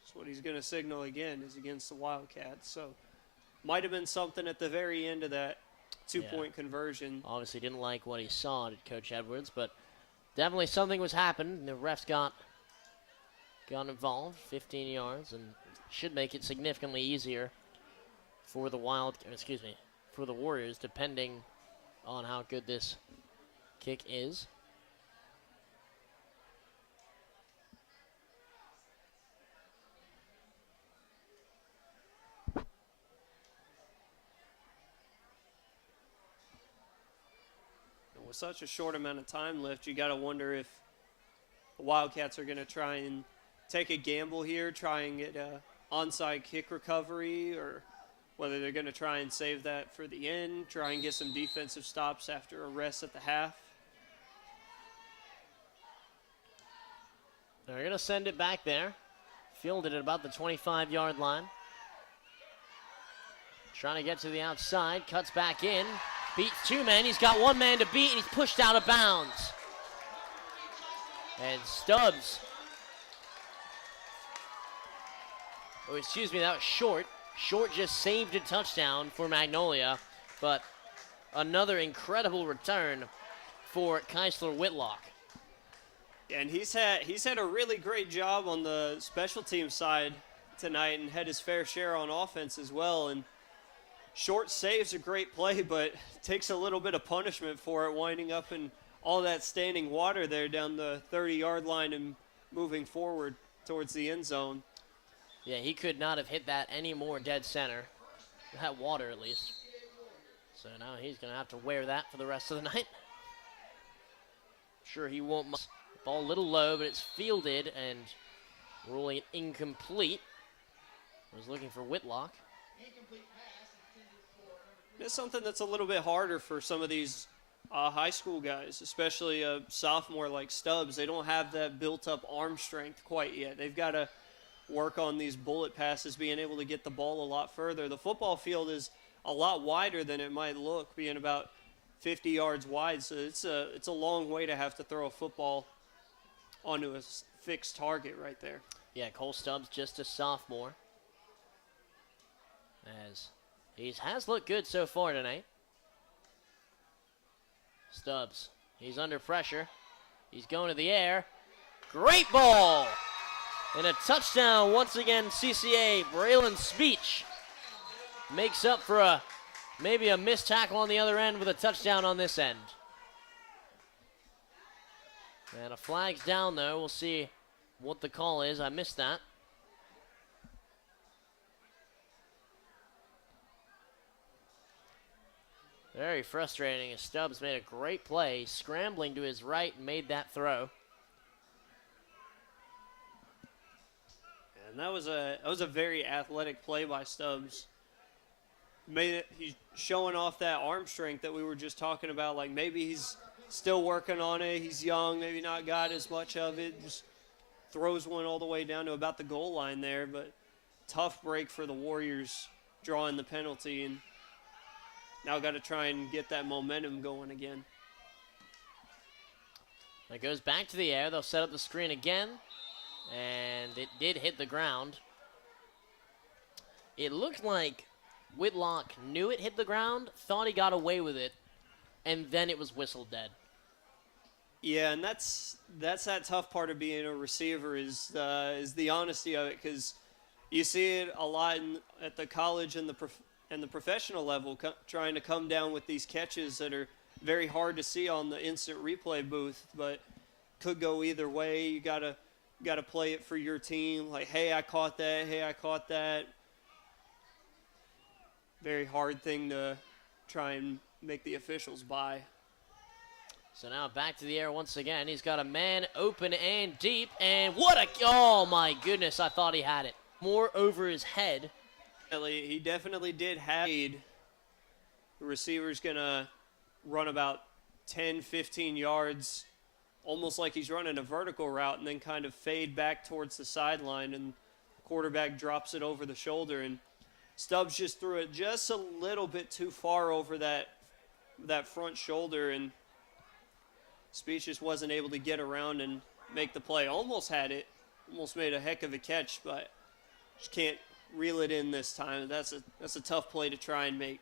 That's what he's going to signal again, is against the Wildcats. So might have been something at the very end of that two-point conversion. Obviously didn't like what he saw, did Coach Edwards, but definitely something was happening. The refs got involved, 15 yards, and should make it significantly easier for the for the Warriors, depending on how good this kick is. With such a short amount of time left, you got to wonder if the Wildcats are going to try and take a gamble here, try and get a onside kick recovery, or whether they're going to try and save that for the end, try and get some defensive stops after a rest at the half. They're going to send it back there. Fielded at about the 25-yard line. Trying to get to the outside, cuts back in. Beats two men. He's got one man to beat, and he's pushed out of bounds. And Stubbs. Oh, excuse me, that was Short. Short just saved a touchdown for Magnolia, but another incredible return for Keisler Whitlock. Yeah, and he's had a really great job on the special team side tonight and had his fair share on offense as well. And Short saves a great play, but takes a little bit of punishment for it, winding up in all that standing water there down the 30-yard line and moving forward towards the end zone. Yeah, he could not have hit that any more dead center. That water, at least. So now he's going to have to wear that for the rest of the night. Sure, he won't. Ball a little low, but it's fielded and ruling it incomplete. Was looking for Whitlock. It's something that's a little bit harder for some of these high school guys, especially a sophomore like Stubbs. They don't have that built-up arm strength quite yet. They've got to work on these bullet passes, being able to get the ball a lot further. The football field is a lot wider than it might look, being about 50 yards wide. So it's a long way to have to throw a football onto a fixed target right there. Yeah, Cole Stubbs just a sophomore. As he has looked good so far tonight. Stubbs, he's under pressure. He's going to the air. Great ball! And a touchdown once again, CCA. Braylon Speech makes up for maybe a missed tackle on the other end with a touchdown on this end. And a flag's down though. We'll see what the call is. I missed that. Very frustrating as Stubbs made a great play, scrambling to his right and made that throw. And that was a very athletic play by Stubbs. He's showing off that arm strength that we were just talking about. Like maybe he's still working on it. He's young, maybe not got as much of it. Just throws one all the way down to about the goal line there. But tough break for the Warriors, drawing the penalty, and now got to try and get that momentum going again. It goes back to the air. They'll set up the screen again. And it did hit the ground. It looked like Whitlock knew it hit the ground, thought he got away with it, and then it was whistled dead. Yeah, and that's that tough part of being a receiver is the honesty of it, because you see it a lot at the college and the professional level, trying to come down with these catches that are very hard to see on the instant replay booth, but could go either way. You gotta play it for your team. Like, hey, I caught that. Hey, I caught that. Very hard thing to try and make the officials buy. So now back to the air once again. He's got a man open and deep, and oh my goodness, I thought he had it. More over his head. He definitely did have it. The receiver's gonna run about 10, 15 yards, almost like he's running a vertical route, and then kind of fade back towards the sideline, and the quarterback drops it over the shoulder, and Stubbs just threw it just a little bit too far over that front shoulder, and Speech just wasn't able to get around and make the play. Almost had it, almost made a heck of a catch, but just can't reel it in this time. That's a tough play to try and make.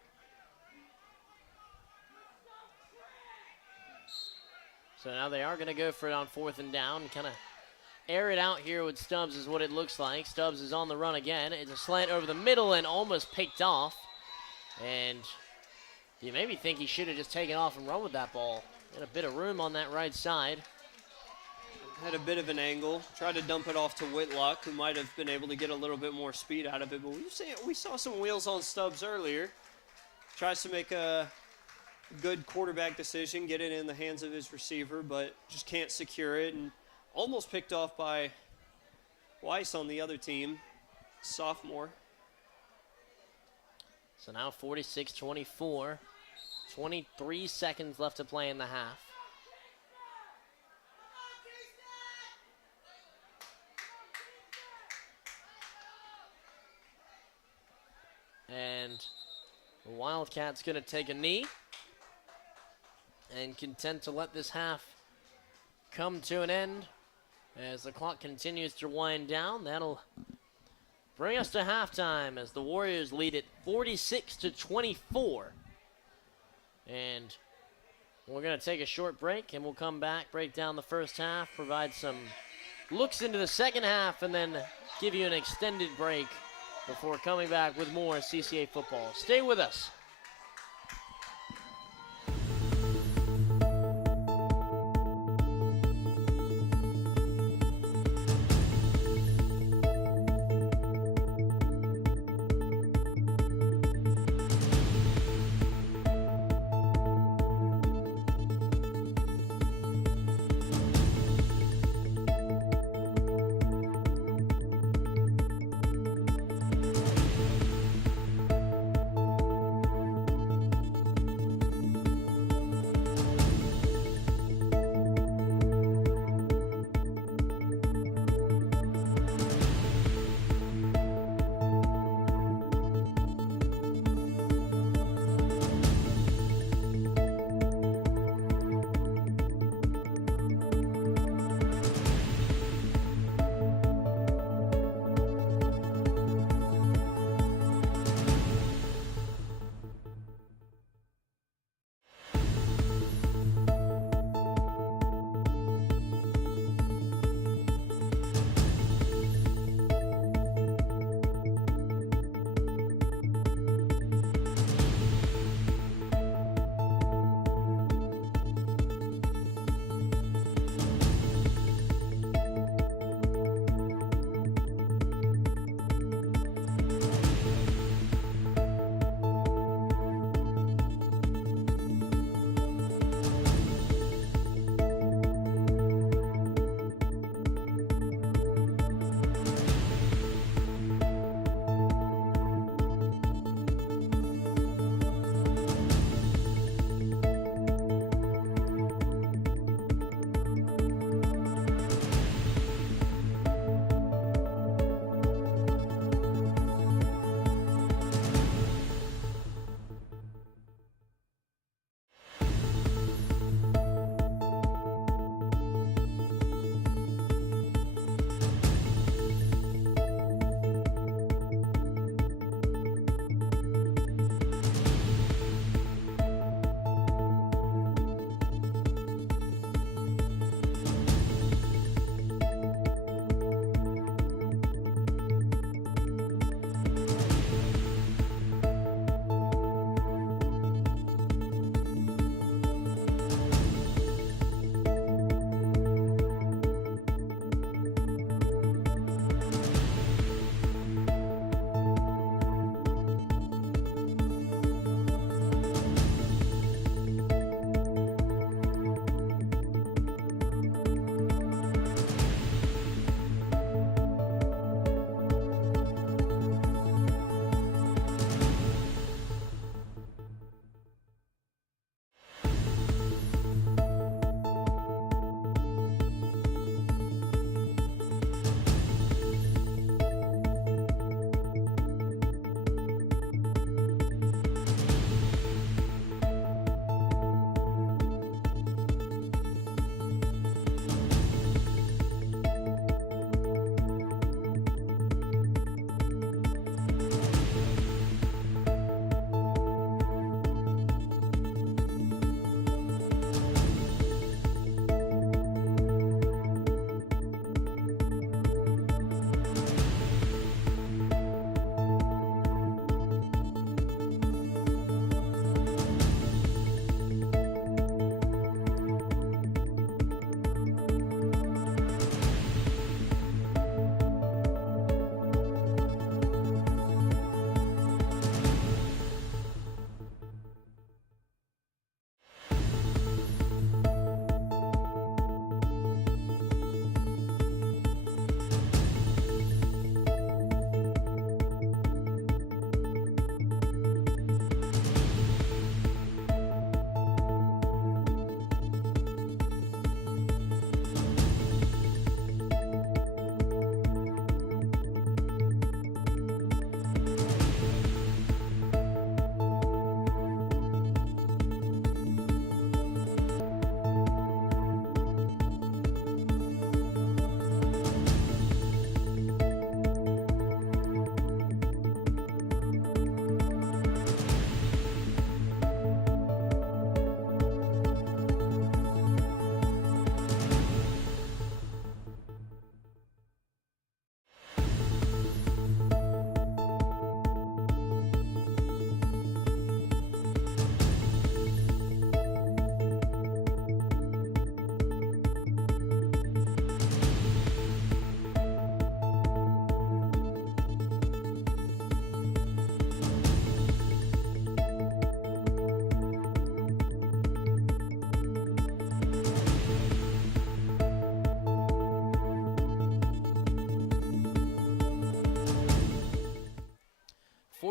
So now they are going to go for it on 4th and down and kind of air it out here with Stubbs is what it looks like. Stubbs is on the run again. It's a slant over the middle and almost picked off. And you maybe think he should have just taken off and run with that ball. Had a bit of room on that right side. Had a bit of an angle. Tried to dump it off to Whitlock, who might have been able to get a little bit more speed out of it. But we saw some wheels on Stubbs earlier. Tries to make a good quarterback decision, get it in the hands of his receiver, but just can't secure it, and almost picked off by Weiss on the other team, sophomore. So now 46-24, 23 seconds left to play in the half. And the Wildcats going to take a knee and content to let this half come to an end as the clock continues to wind down. That'll bring us to halftime as the Warriors lead it 46-24. And we're going to take a short break, and we'll come back, break down the first half, provide some looks into the second half, and then give you an extended break before coming back with more CCA football. Stay with us.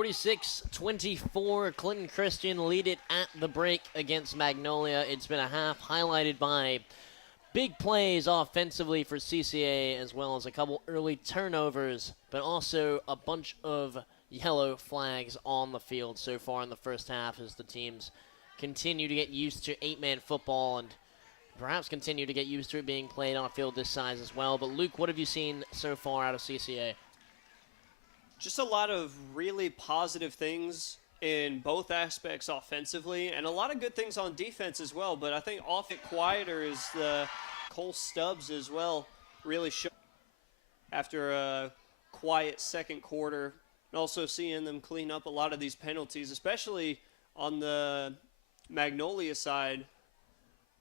46-24, Clinton Christian lead it at the break against Magnolia. It's been a half highlighted by big plays offensively for CCA, as well as a couple early turnovers, but also a bunch of yellow flags on the field so far in the first half as the teams continue to get used to 8-man football and perhaps continue to get used to it being played on a field this size as well. But Luke, what have you seen so far out of CCA? Just a lot of really positive things in both aspects offensively, and a lot of good things on defense as well. But I think off it quieter is the Cole Stubbs as well, really show after a quiet second quarter, and also seeing them clean up a lot of these penalties, especially on the Magnolia side.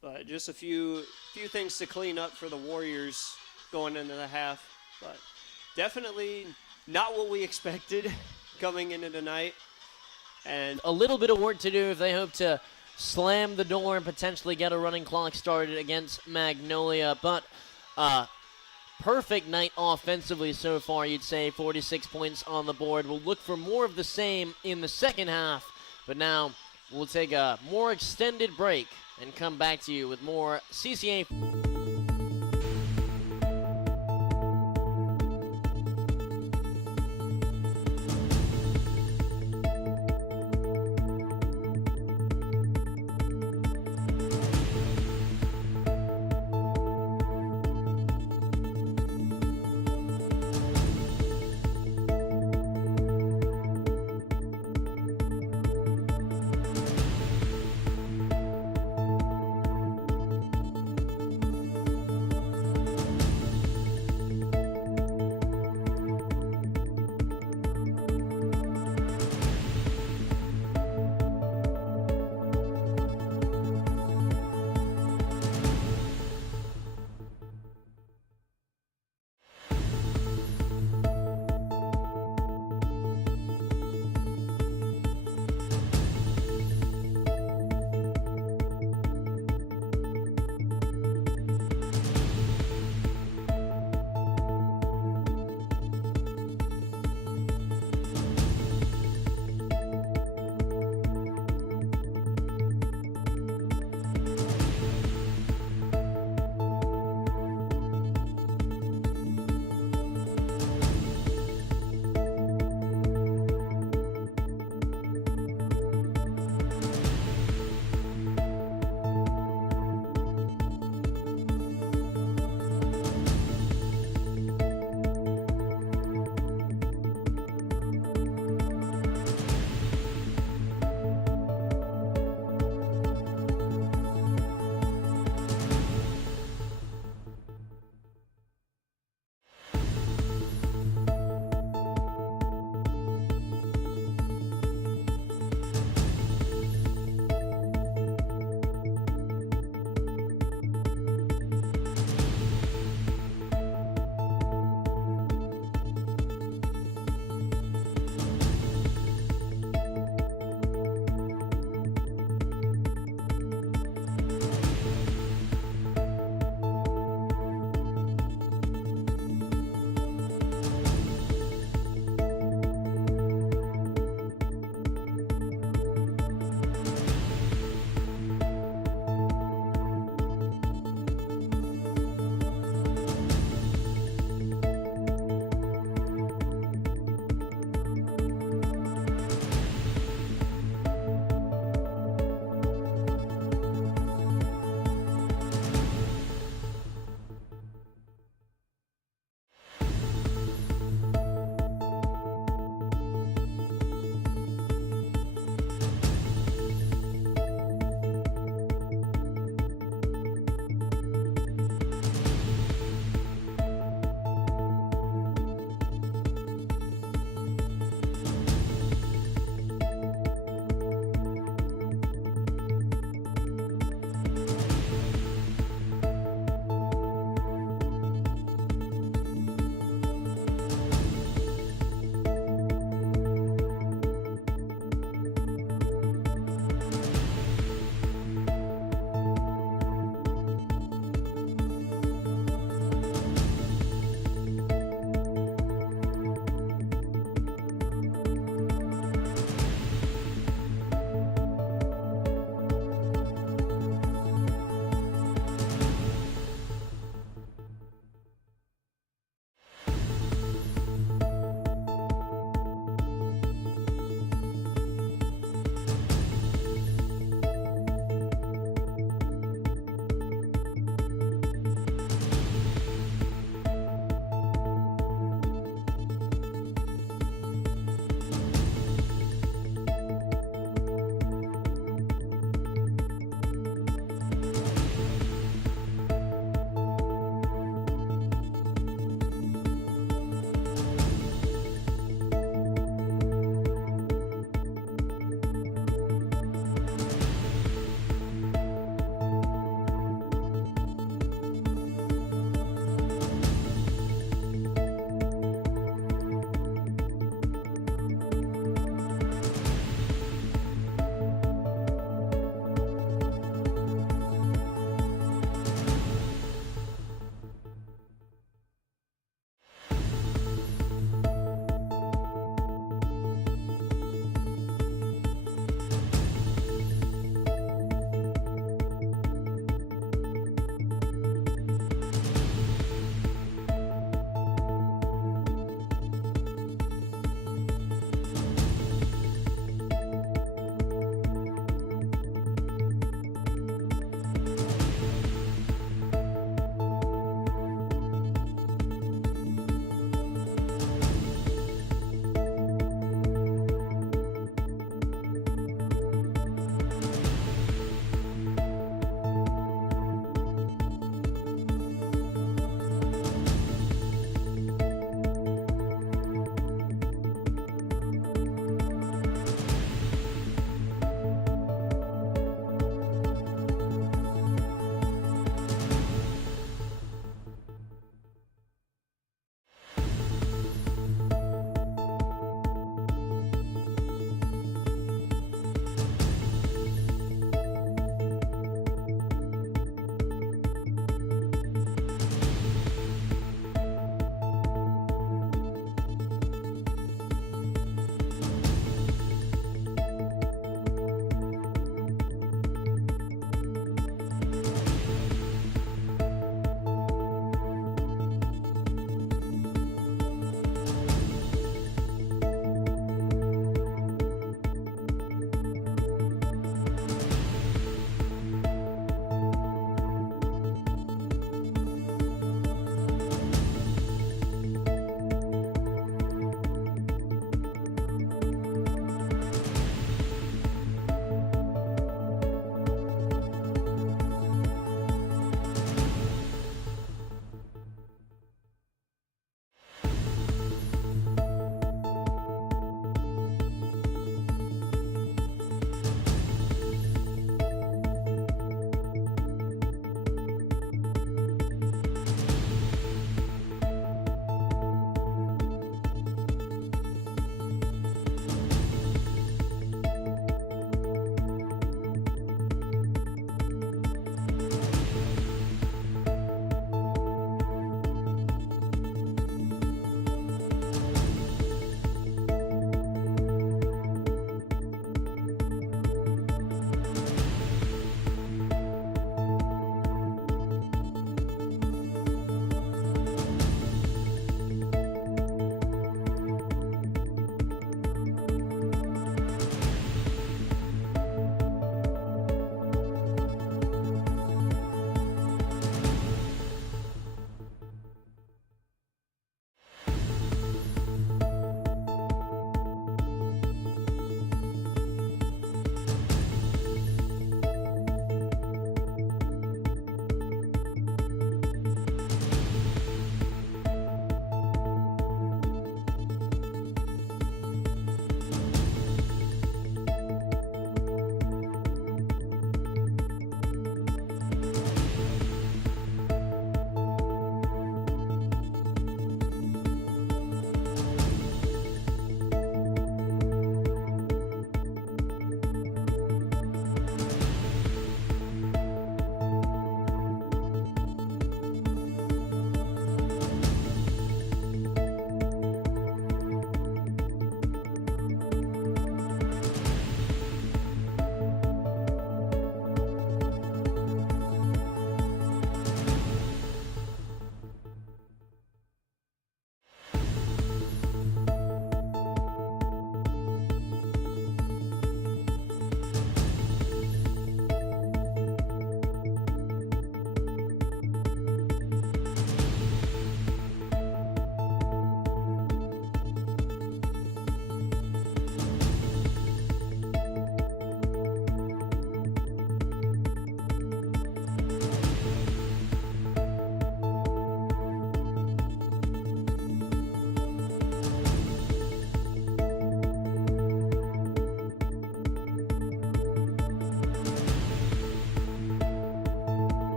But just a few things to clean up for the Warriors going into the half. But definitely not what we expected coming into tonight. And a little bit of work to do if they hope to slam the door and potentially get a running clock started against Magnolia. But perfect night offensively so far, you'd say. 46 points on the board. We'll look for more of the same in the second half. But now we'll take a more extended break and come back to you with more CCA.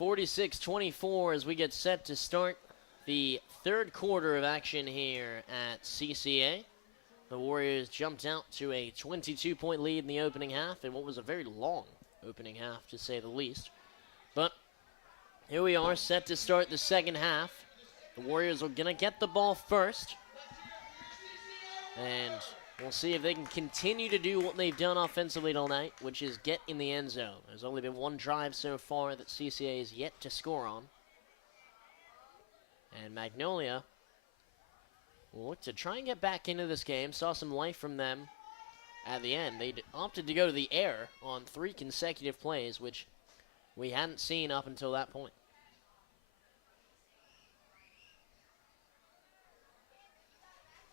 46-24 as we get set to start the third quarter of action here at CCA. The Warriors jumped out to a 22-point lead in the opening half in what was a very long opening half, to say the least. But here we are, set to start the second half. The Warriors are going to get the ball first. And we'll see if they can continue to do what they've done offensively all night, which is get in the end zone. There's only been one drive so far that CCA has yet to score on. And Magnolia will look to try and get back into this game. Saw some life from them at the end. They opted to go to the air on 3 consecutive plays, which we hadn't seen up until that point.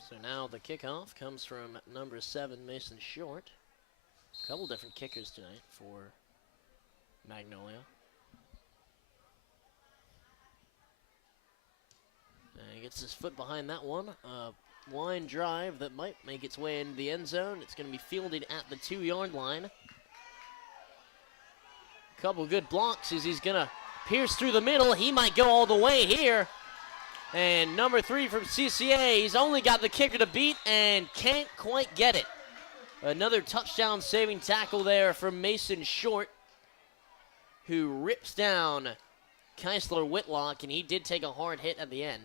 So now the kickoff comes from number 7, Mason Short. A couple different kickers tonight for Magnolia. And he gets his foot behind that one. A line drive that might make its way into the end zone. It's going to be fielded at the 2-yard line. A couple good blocks as he's going to pierce through the middle. He might go all the way here. And number 3 from CCA, he's only got the kicker to beat and can't quite get it. Another touchdown saving tackle there from Mason Short, who rips down Keisler Whitlock, and he did take a hard hit at the end.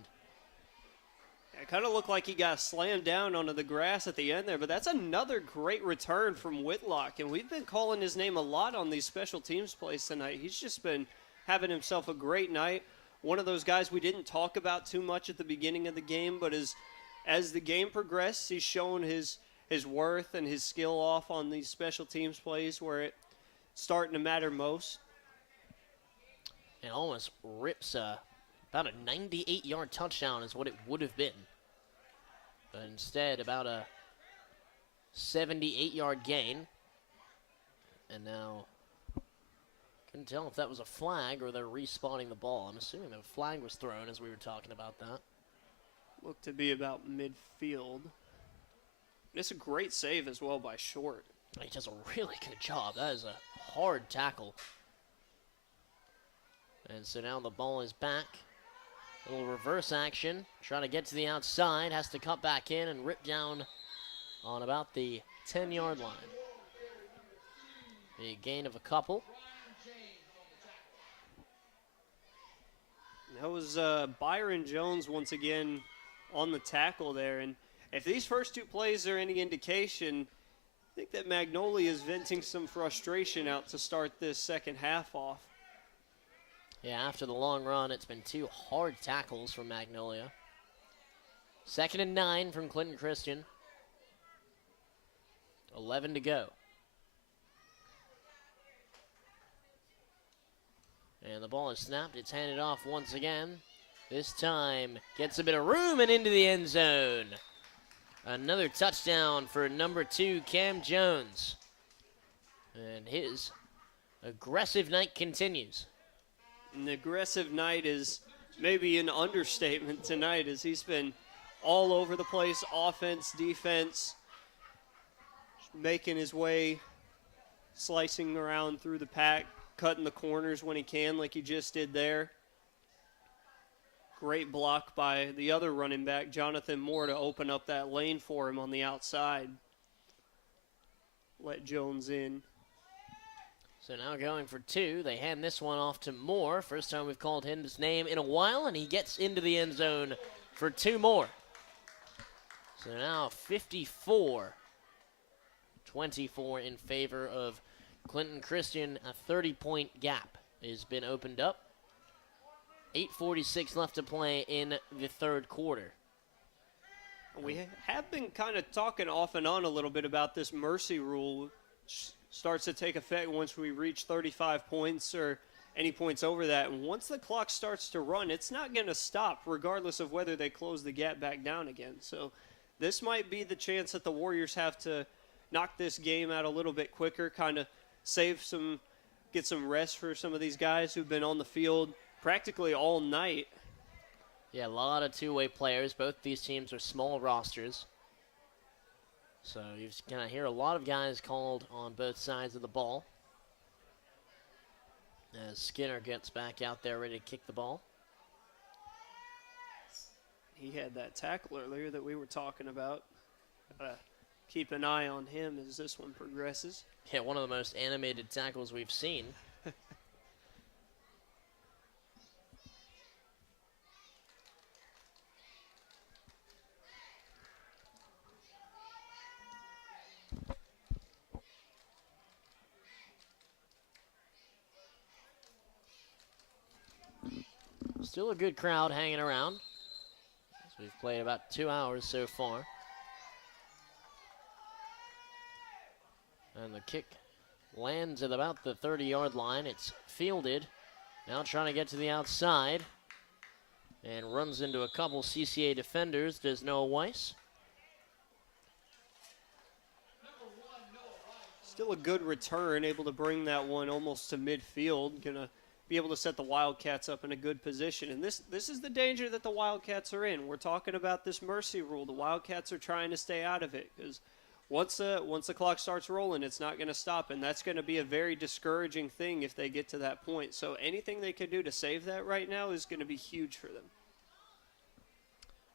It kind of looked like he got slammed down onto the grass at the end there, but that's another great return from Whitlock, and we've been calling his name a lot on these special teams plays tonight. He's just been having himself a great night. One of those guys we didn't talk about too much at the beginning of the game, but as the game progressed, he's shown his worth and his skill off on these special teams plays where it's starting to matter most. And almost rips about a 98-yard touchdown is what it would have been. But instead, about a 78-yard gain. And now, couldn't tell if that was a flag or they're respawning the ball. I'm assuming the flag was thrown as we were talking about that. Looked to be about midfield. It's a great save as well by Short. He does a really good job. That is a hard tackle. And so now the ball is back. A little reverse action. Trying to get to the outside. Has to cut back in and rip down on about the 10-yard line. A gain of a couple. That was Byron Jones once again on the tackle there. And if these first 2 plays are any indication, I think that Magnolia is venting some frustration out to start this second half off. Yeah, after the long run, it's been 2 hard tackles from Magnolia. 2nd and 9 from Clinton Christian. 11 to go. And the ball is snapped. It's handed off once again. This time gets a bit of room and into the end zone. Another touchdown for number 2, Cam Jones. And his aggressive night continues. An aggressive night is maybe an understatement tonight, as he's been all over the place, offense, defense, making his way, slicing around through the pack, cutting the corners when he can, like he just did there. Great block by the other running back, Jonathan Moore, to open up that lane for him on the outside. Let Jones in. So now going for 2. They hand this one off to Moore. First time we've called his name in a while, and he gets into the end zone for 2 more. So now 54-24 in favor of Clinton Christian. A 30-point gap has been opened up. 8:46 left to play in the third quarter. We have been kind of talking off and on a little bit about this mercy rule, which starts to take effect once we reach 35 points or any points over that. And once the clock starts to run, it's not going to stop regardless of whether they close the gap back down again. So this might be the chance that the Warriors have to knock this game out a little bit quicker, kind of get some rest for some of these guys who've been on the field practically all night. Yeah, a lot of two-way players. Both these teams are small rosters. So you're going to hear a lot of guys called on both sides of the ball. As Skinner gets back out there ready to kick the ball. He had that tackle earlier that we were talking about. Keep an eye on him as this one progresses. Yeah, one of the most animated tackles we've seen. Still a good crowd hanging around. As we've played about 2 hours so far. And the kick lands at about the 30-yard line. It's fielded. Now trying to get to the outside. And runs into a couple CCA defenders. Does Noah Weiss. Still a good return, able to bring that one almost to midfield. Gonna be able to set the Wildcats up in a good position. And this is the danger that the Wildcats are in. We're talking about this mercy rule. The Wildcats are trying to stay out of it because once the clock starts rolling, it's not going to stop, and that's going to be a very discouraging thing if they get to that point. So anything they can do to save that right now is going to be huge for them.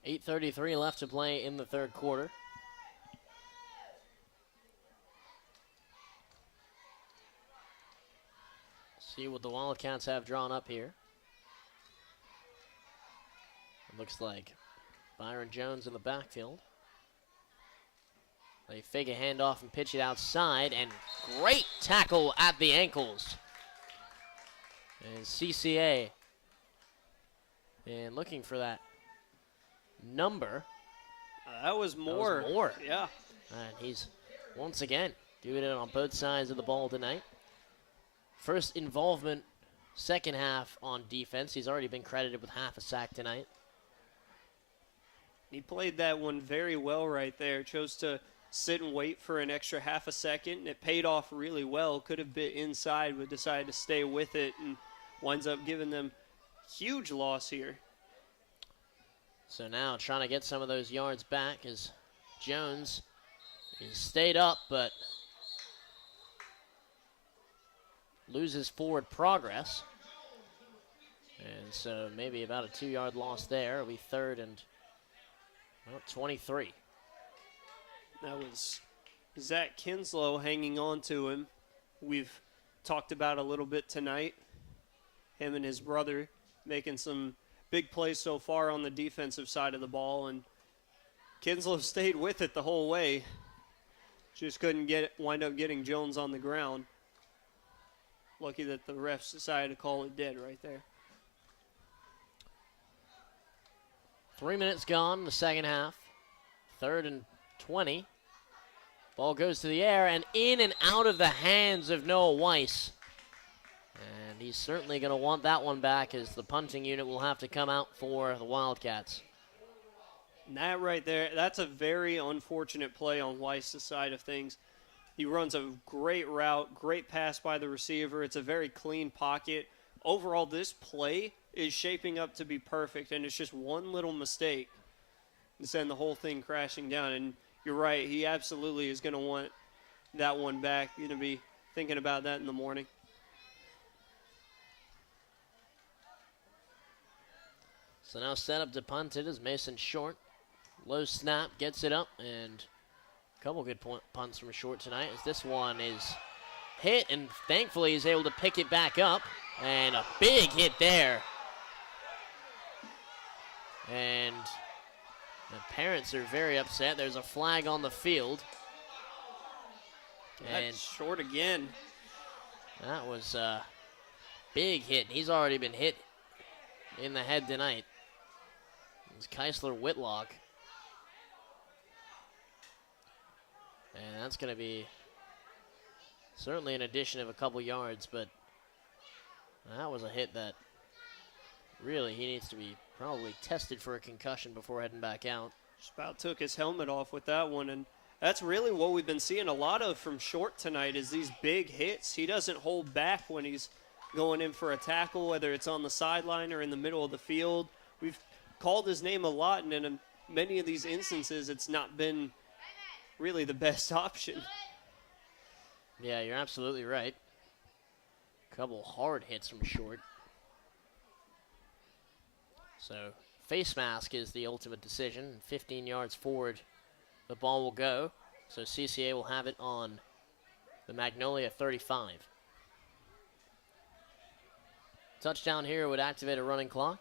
8:33 left to play in the third quarter. See what the Wildcats have drawn up here. It looks like Byron Jones in the backfield. They fake a handoff and pitch it outside, and great tackle at the ankles. And CCA, and looking for that number. That was more. Yeah. And he's once again doing it on both sides of the ball tonight. First involvement, second half on defense. He's already been credited with half a sack tonight. He played that one very well right there. Chose to sit and wait for an extra half a second. It paid off really well. Could have been inside, but decided to stay with it and winds up giving them huge loss here. So now trying to get some of those yards back as Jones is stayed up, but loses forward progress. And so maybe about a 2-yard loss there. It'll be third and 23. That was Zach Kinslow hanging on to him. We've talked about a little bit tonight. Him and his brother making some big plays so far on the defensive side of the ball, and Kinslow stayed with it the whole way. Just couldn't wind up getting Jones on the ground. Lucky that the refs decided to call it dead right there. 3 minutes gone in the second half. Third and 20. Ball goes to the air and in and out of the hands of Noah Weiss. And he's certainly going to want that one back as the punting unit will have to come out for the Wildcats. And that right there, that's a very unfortunate play on Weiss's side of things. He runs a great route, great pass by the receiver. It's a very clean pocket. Overall, this play is shaping up to be perfect, and it's just one little mistake to send the whole thing crashing down. And you're right, he absolutely is going to want that one back. You're going to be thinking about that in the morning. So now set up to punt it is Mason Short. Low snap, gets it up, and a couple good punts from Short tonight as this one is hit, and thankfully he's able to pick it back up. And a big hit there. And the parents are very upset. There's a flag on the field. And that's Short again. That was a big hit. He's already been hit in the head tonight. It's Keisler Whitlock. And that's going to be certainly an addition of a couple yards, but that was a hit that really he needs to be probably tested for a concussion before heading back out. Just about took his helmet off with that one, and that's really what we've been seeing a lot of from Short tonight is these big hits. He doesn't hold back when he's going in for a tackle, whether it's on the sideline or in the middle of the field. We've called his name a lot, and in many of these instances, it's not been really the best option. Yeah, you're absolutely right. Couple hard hits from short. So face mask is the ultimate decision. 15 yards forward, the ball will go. So CCA will have it on the Magnolia 35. Touchdown here would activate a running clock.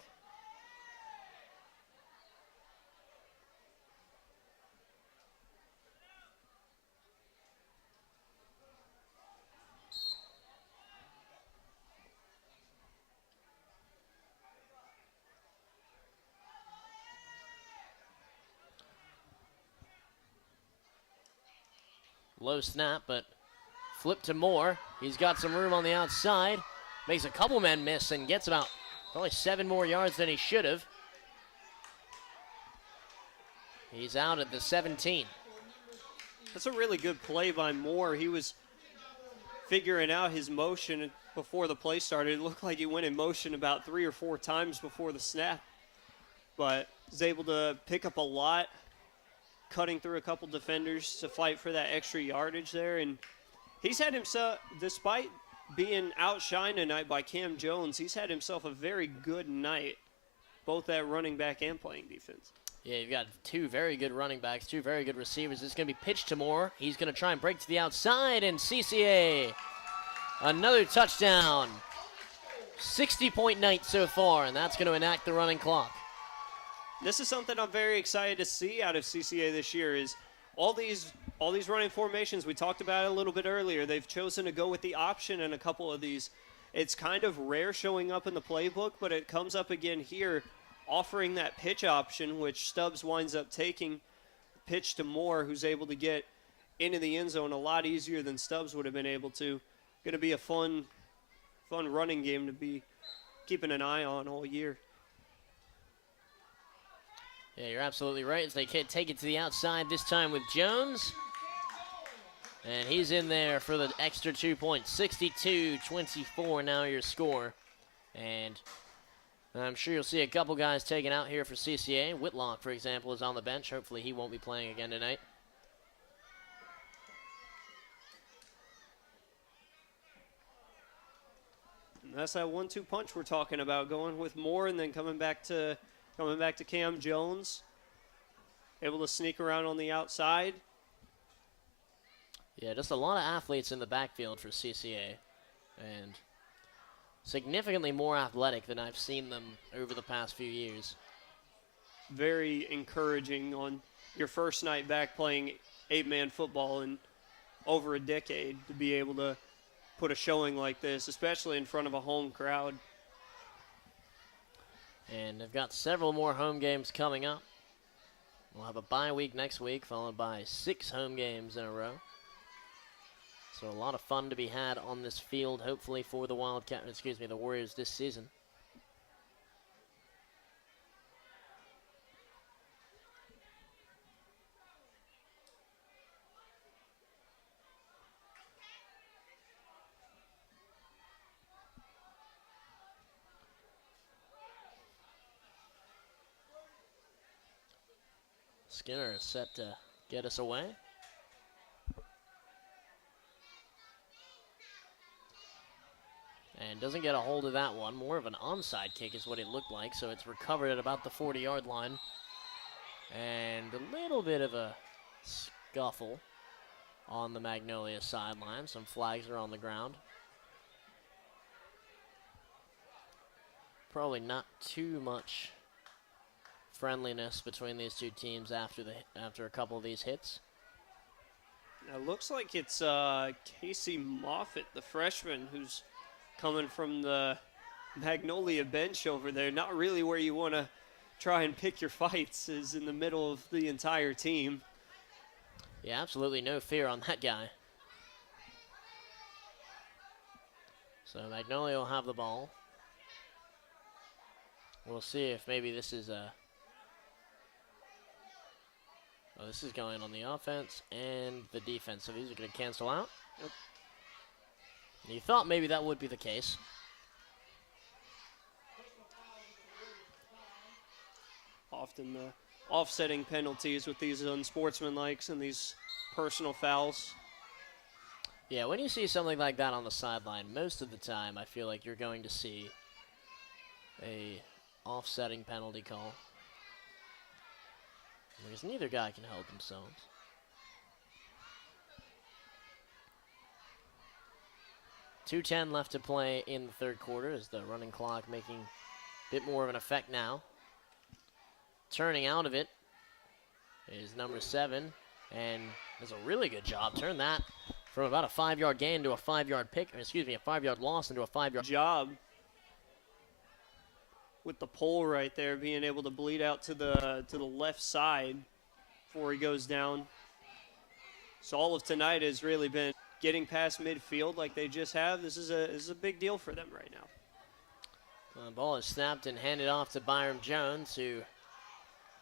Low snap, but flip to Moore. He's got some room on the outside. Makes a couple men miss and gets about probably 7 more yards than he should have. He's out at the 17. That's a really good play by Moore. He was figuring out his motion before the play started. It looked like he went in motion about 3 or 4 times before the snap, but was able to pick up a lot, cutting through a couple defenders to fight for that extra yardage there. And he's had himself, despite being outshined tonight by Cam Jones, he's had himself a very good night, both at running back and playing defense. Yeah, you've got 2 very good running backs, 2 very good receivers. It's going to be pitched to Moore. He's going to try and break to the outside, and CCA, another touchdown. 60-point night so far, and that's going to enact the running clock. This is something I'm very excited to see out of CCA this year is all these running formations. We talked about it a little bit earlier. They've chosen to go with the option in a couple of these. It's kind of rare showing up in the playbook, but it comes up again here, offering that pitch option, which Stubbs winds up taking. Pitch to Moore, who's able to get into the end zone a lot easier than Stubbs would have been able to. Going to be a fun running game to be keeping an eye on all year. Yeah, you're absolutely right. As they can't take it to the outside this time with Jones. And he's in there for the extra 2 points. 62-24 now your score. And I'm sure you'll see a couple guys taken out here for CCA. Whitlock, for example, is on the bench. Hopefully he won't be playing again tonight. And that's that 1-2 punch we're talking about, going with Moore and then coming back to Cam Jones. Able to sneak around on the outside. Yeah, just a lot of athletes in the backfield for CCA. And significantly more athletic than I've seen them over the past few years. Very encouraging on your first night back playing 8-man football in over a decade to be able to put a showing like this, especially in front of a home crowd. And they've got several more home games coming up. We'll have a bye week next week, followed by 6 home games in a row. So a lot of fun to be had on this field, hopefully for the the Warriors this season. Skinner is set to get us away. And doesn't get a hold of that one. More of an onside kick is what it looked like. So it's recovered at about the 40-yard line. And a little bit of a scuffle on the Magnolia sideline. Some flags are on the ground. Probably not too much friendliness between these two teams after a couple of these hits. Now, it looks like it's Casey Moffitt, the freshman, who's coming from the Magnolia bench over there. Not really where you want to try and pick your fights, is in the middle of the entire team. Yeah, absolutely no fear on that guy. So Magnolia will have the ball. We'll see if maybe this is a... Oh, this is going on the offense and the defense, so these are going to cancel out. Yep. You thought maybe that would be the case. Often the offsetting penalties with these unsportsmanlikes and these personal fouls. Yeah, when you see something like that on the sideline, most of the time I feel like you're going to see a offsetting penalty call. Because neither guy can help themselves. 2:10 left to play in the third quarter as the running clock making a bit more of an effect now. Turning out of it is number 7, and does a really good job. Turn that from about a 5-yard gain to a 5-yard pick, a 5-yard loss into a 5-yard job with the pole right there, being able to bleed out to the left side before he goes down. So all of tonight has really been getting past midfield like they just have. This is a big deal for them right now. The ball is snapped and handed off to Byram Jones, who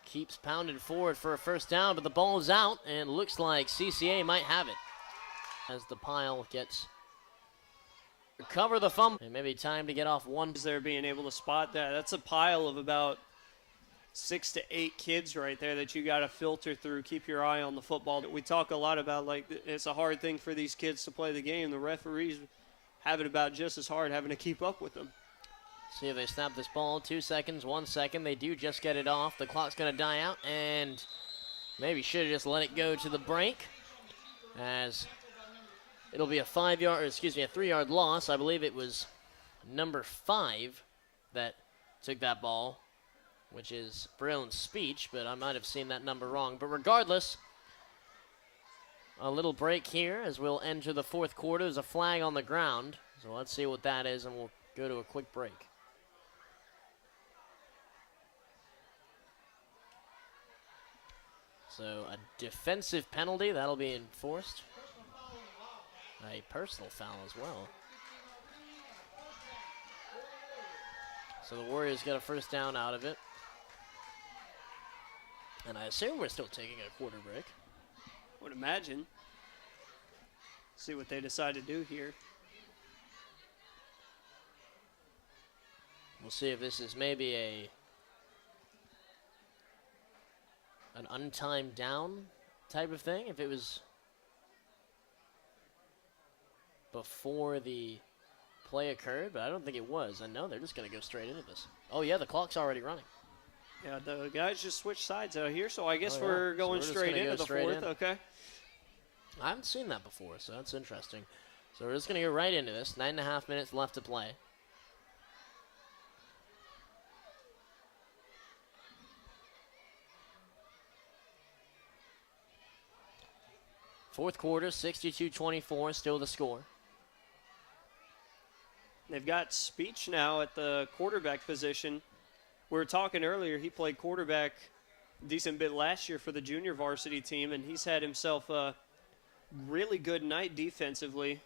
keeps pounding forward for a first down, but the ball is out, and looks like CCA might have it as the pile gets recover the fumble. And maybe time to get off one. They're being able to spot that. That's a pile of about 6 to 8 kids right there that you got to filter through. Keep your eye on the football. We talk a lot about, like, it's a hard thing for these kids to play the game. The referees have it about just as hard, having to keep up with them. See if they snap this ball. 2 seconds, 1 second. They do just get it off. The clock's going to die out, and maybe should have just let it go to the break, as it'll be a 3-yard loss. I believe it was number 5 that took that ball, which is Braylon's Speech, but I might have seen that number wrong. But regardless, a little break here as we'll enter the fourth quarter. There's a flag on the ground, so let's see what that is, and we'll go to a quick break. So a defensive penalty, that'll be enforced. A personal foul as well. So the Warriors get a first down out of it. And I assume we're still taking a quarter break. Would imagine. See what they decide to do here. We'll see if this is maybe an untimed down type of thing. If it was before the play occurred, but I don't think it was. I know they're just going to go straight into this. Oh, yeah, the clock's already running. Yeah, the guys just switched sides out here, so I guess yeah. we're going So we're straight into the fourth. Okay. I haven't seen that before, so that's interesting. So we're just going to go right into this. 9.5 minutes left to play. Fourth quarter, 62-24, still the score. They've got Speech now at the quarterback position. We were talking earlier, he played quarterback a decent bit last year for the junior varsity team, and he's had himself a really good night defensively,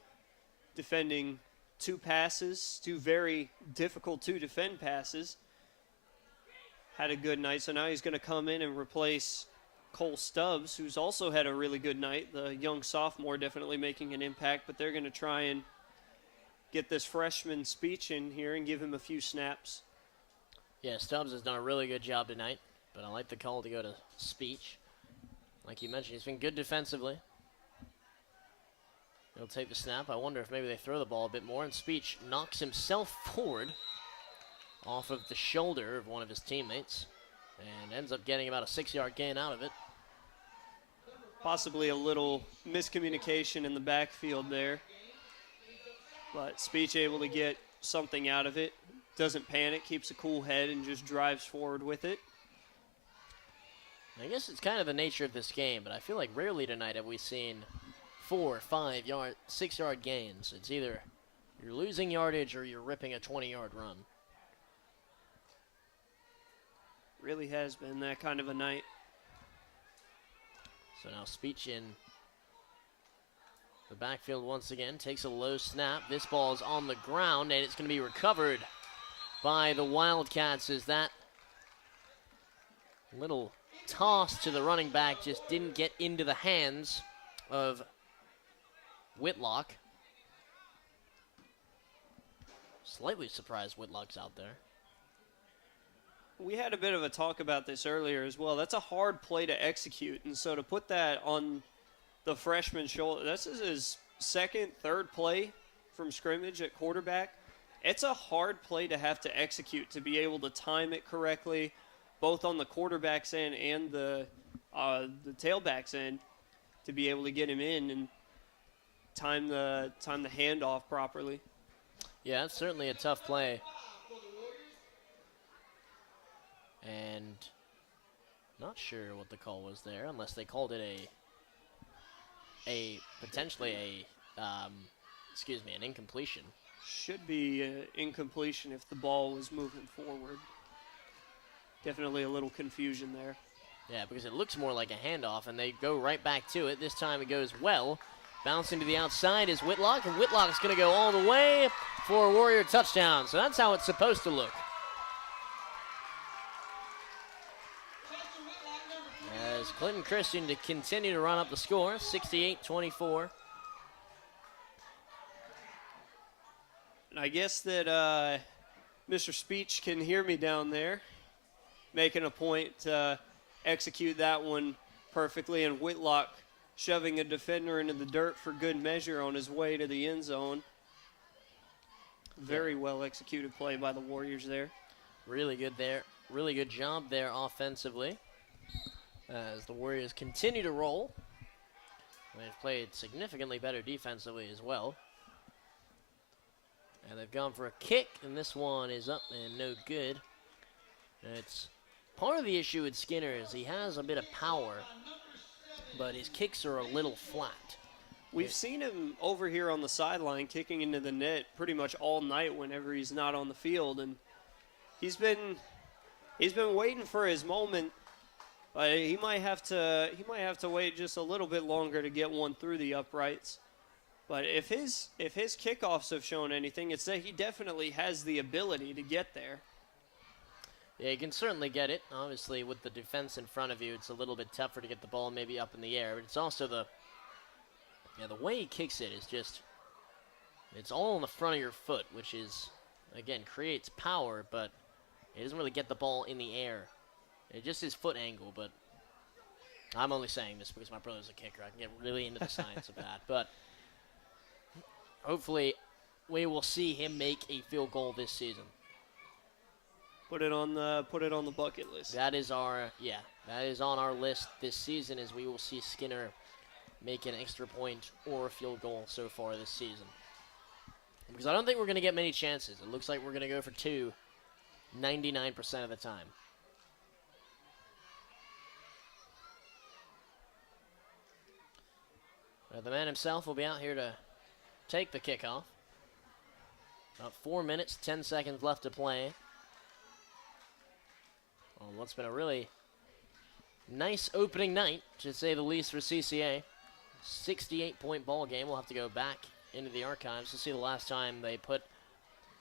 defending 2 passes, 2 very difficult to defend passes. Had a good night, so now he's going to come in and replace Cole Stubbs, who's also had a really good night. The young sophomore definitely making an impact, but they're going to try and get this freshman Speech in here and give him a few snaps. Yeah, Stubbs has done a really good job tonight, but I like the call to go to Speech. Like you mentioned, he's been good defensively. He'll take the snap. I wonder if maybe they throw the ball a bit more, and Speech knocks himself forward off of the shoulder of one of his teammates and ends up getting about a 6-yard gain out of it. Possibly a little miscommunication in the backfield there, but Speech able to get something out of it. Doesn't panic, keeps a cool head, and just drives forward with it. I guess it's kind of the nature of this game, but I feel like rarely tonight have we seen 4, 5-yard, 6-yard gains. It's either you're losing yardage or you're ripping a 20-yard run. Really has been that kind of a night. So now Speech in the backfield once again, takes a low snap. This ball is on the ground, and it's going to be recovered by the Wildcats as that little toss to the running back just didn't get into the hands of Whitlock. Slightly surprised Whitlock's out there. We had a bit of a talk about this earlier as well. That's a hard play to execute, and so to put that on the freshman's shoulder, this is his second, third play from scrimmage at quarterback, it's a hard play to have to execute, to be able to time it correctly, both on the quarterback's end and the tailback's end, to be able to get him in and time the handoff properly. Yeah, it's certainly a tough play. And not sure what the call was there, unless they called it potentially an incompletion. Should be incompletion if the ball was moving forward. Definitely a little confusion there. Yeah, because it looks more like a handoff, and they go right back to it. This time it goes well. Bouncing to the outside is Whitlock, and Whitlock's going to go all the way for a Warrior touchdown. So that's how it's supposed to look. As Clinton Christian to continue to run up the score, 68-24. And I guess that Mr. Speech can hear me down there, making a point to execute that one perfectly, and Whitlock shoving a defender into the dirt for good measure on his way to the end zone. Very well executed play by the Warriors there. Really good there. Really good job there offensively as the Warriors continue to roll. They've played significantly better defensively as well. And they've gone for a kick, and this one is up and no good. And it's part of the issue with Skinner is he has a bit of power, but his kicks are a little flat. We've seen him over here on the sideline kicking into the net pretty much all night whenever he's not on the field, and he's been waiting for his moment. He might have to wait just a little bit longer to get one through the uprights. But if his kickoffs have shown anything, it's that he definitely has the ability to get there. Yeah, you can certainly get it. Obviously, with the defense in front of you, it's a little bit tougher to get the ball maybe up in the air. But it's also the way he kicks it is just, it's all in the front of your foot, which is, again, creates power, but it doesn't really get the ball in the air. It's just his foot angle, but I'm only saying this because my brother's a kicker. I can get really into the science of that. But hopefully we will see him make a field goal this season. Put it on the bucket list. That is on our list this season, as we will see Skinner make an extra point or a field goal so far this season. Because I don't think we're going to get many chances. It looks like we're going to go for 2 99% of the time. The man himself will be out here to take the kickoff. About 4 minutes, 10 seconds left to play. On what's been a really nice opening night, to say the least, for CCA. 68-point ball game. We'll have to go back into the archives to see the last time they put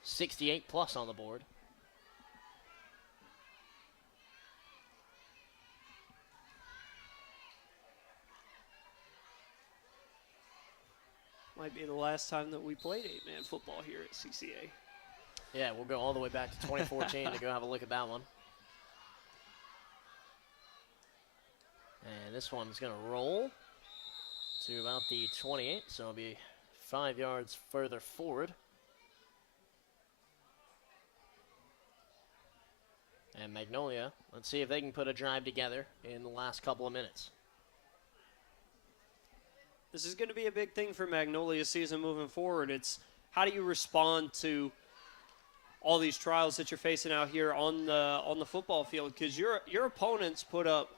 68 plus on the board. Might be the last time that we played 8-man football here at CCA. Yeah, we'll go all the way back to 2014 to go have a look at that one. And this one's going to roll to about the 28, so it'll be 5 yards further forward. And Magnolia, let's see if they can put a drive together in the last couple of minutes. This is going to be a big thing for Magnolia's season moving forward. It's how do you respond to all these trials that you're facing out here on the football field, because your opponents put up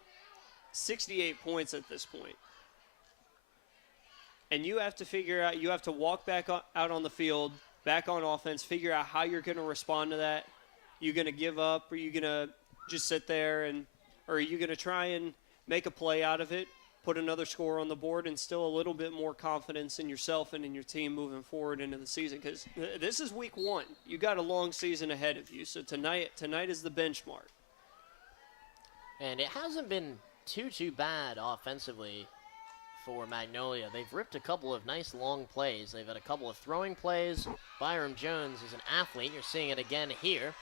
68 points at this point. And you have to figure out, you have to walk back out on the field, back on offense, figure out how you're going to respond to that. You going to give up? Are you going to just sit there, or are you going to try and make a play out of it, put another score on the board, and still a little bit more confidence in yourself and in your team moving forward into the season? Because this is week 1. You got a long season ahead of you. So tonight is the benchmark. And it hasn't been too bad offensively for Magnolia. They've ripped a couple of nice long plays. They've had a couple of throwing plays. Byram Jones is an athlete. You're seeing it again here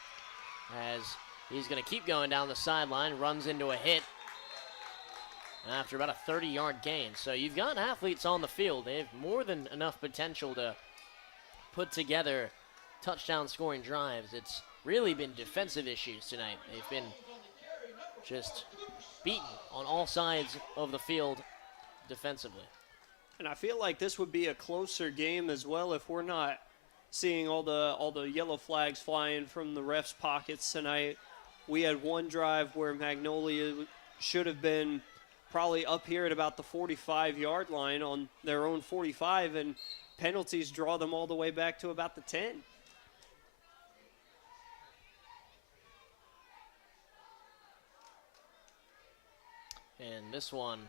as he's going to keep going down the sideline, runs into a hit. after about a 30-yard gain. So you've got athletes on the field. They have more than enough potential to put together touchdown scoring drives. It's really been defensive issues tonight. They've been just beaten on all sides of the field defensively. And I feel like this would be a closer game as well if we're not seeing all the yellow flags flying from the refs' pockets tonight. We had one drive where Magnolia should have been probably up here at about the 45-yard line on their own 45, and penalties draw them all the way back to about the 10. And this one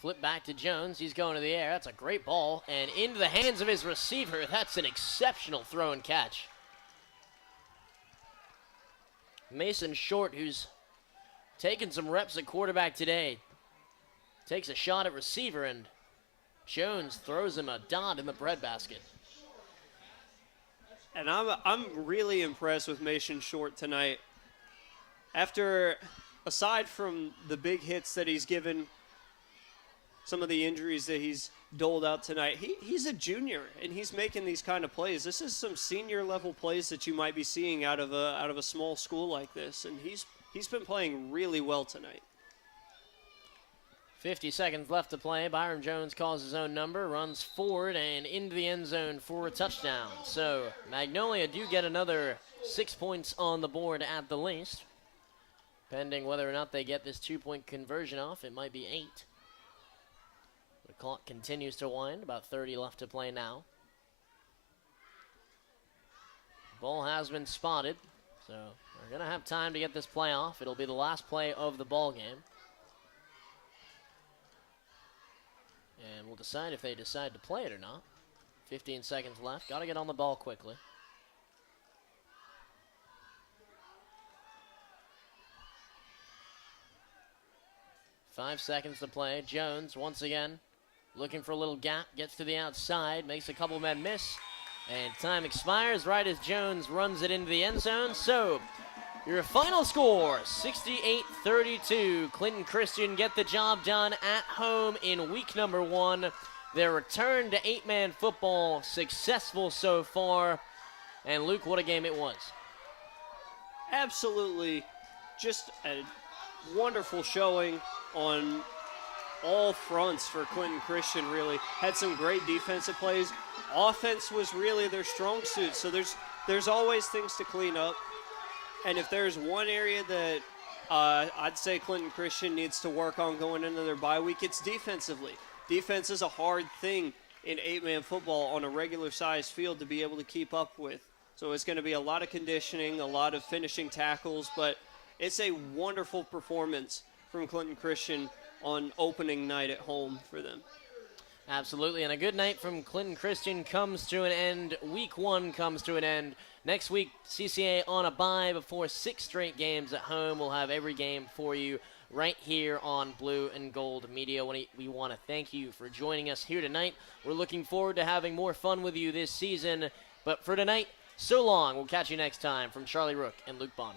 flip back to Jones. He's going to the air. That's a great ball. And into the hands of his receiver. That's an exceptional throw and catch. Mason Short, who's taken some reps at quarterback today, takes a shot at receiver, and Jones throws him a dot in the breadbasket. And I'm really impressed with Mason Short tonight. Aside from the big hits that he's given, some of the injuries that he's doled out tonight, he's a junior, and he's making these kind of plays. This is some senior level plays that you might be seeing out of a small school like this, and he's been playing really well tonight. 50 seconds left to play. Byron Jones calls his own number, runs forward and into the end zone for a touchdown. So Magnolia do get another 6 points on the board at the least. Pending whether or not they get this 2-point conversion off, it might be 8. The clock continues to wind, about 30 left to play now. Ball has been spotted, so we're going to have time to get this play off. It'll be the last play of the ball game. And we'll decide if they decide to play it or not. 15 seconds left. Got to get on the ball quickly. Five seconds to play. Jones, once again, looking for a little gap. Gets to the outside. Makes a couple men miss. And time expires right as Jones runs it into the end zone. So, your final score, 68-32. Clinton Christian get the job done at home in week number 1. Their return to 8-man football successful so far. And Luke, what a game it was. Absolutely just a wonderful showing on all fronts for Clinton Christian, really. Had some great defensive plays. Offense was really their strong suit, so there's always things to clean up. And if there's one area that I'd say Clinton Christian needs to work on going into their bye week, it's defensively. Defense is a hard thing in 8-man football on a regular-sized field to be able to keep up with. So it's going to be a lot of conditioning, a lot of finishing tackles, but it's a wonderful performance from Clinton Christian on opening night at home for them. Absolutely, and a good night from Clinton Christian comes to an end. Week 1 comes to an end. Next week, CCA on a bye before 6 straight games at home. We'll have every game for you right here on Blue and Gold Media. We want to thank you for joining us here tonight. We're looking forward to having more fun with you this season. But for tonight, so long. We'll catch you next time. From Charlie Rook and Luke Bonner.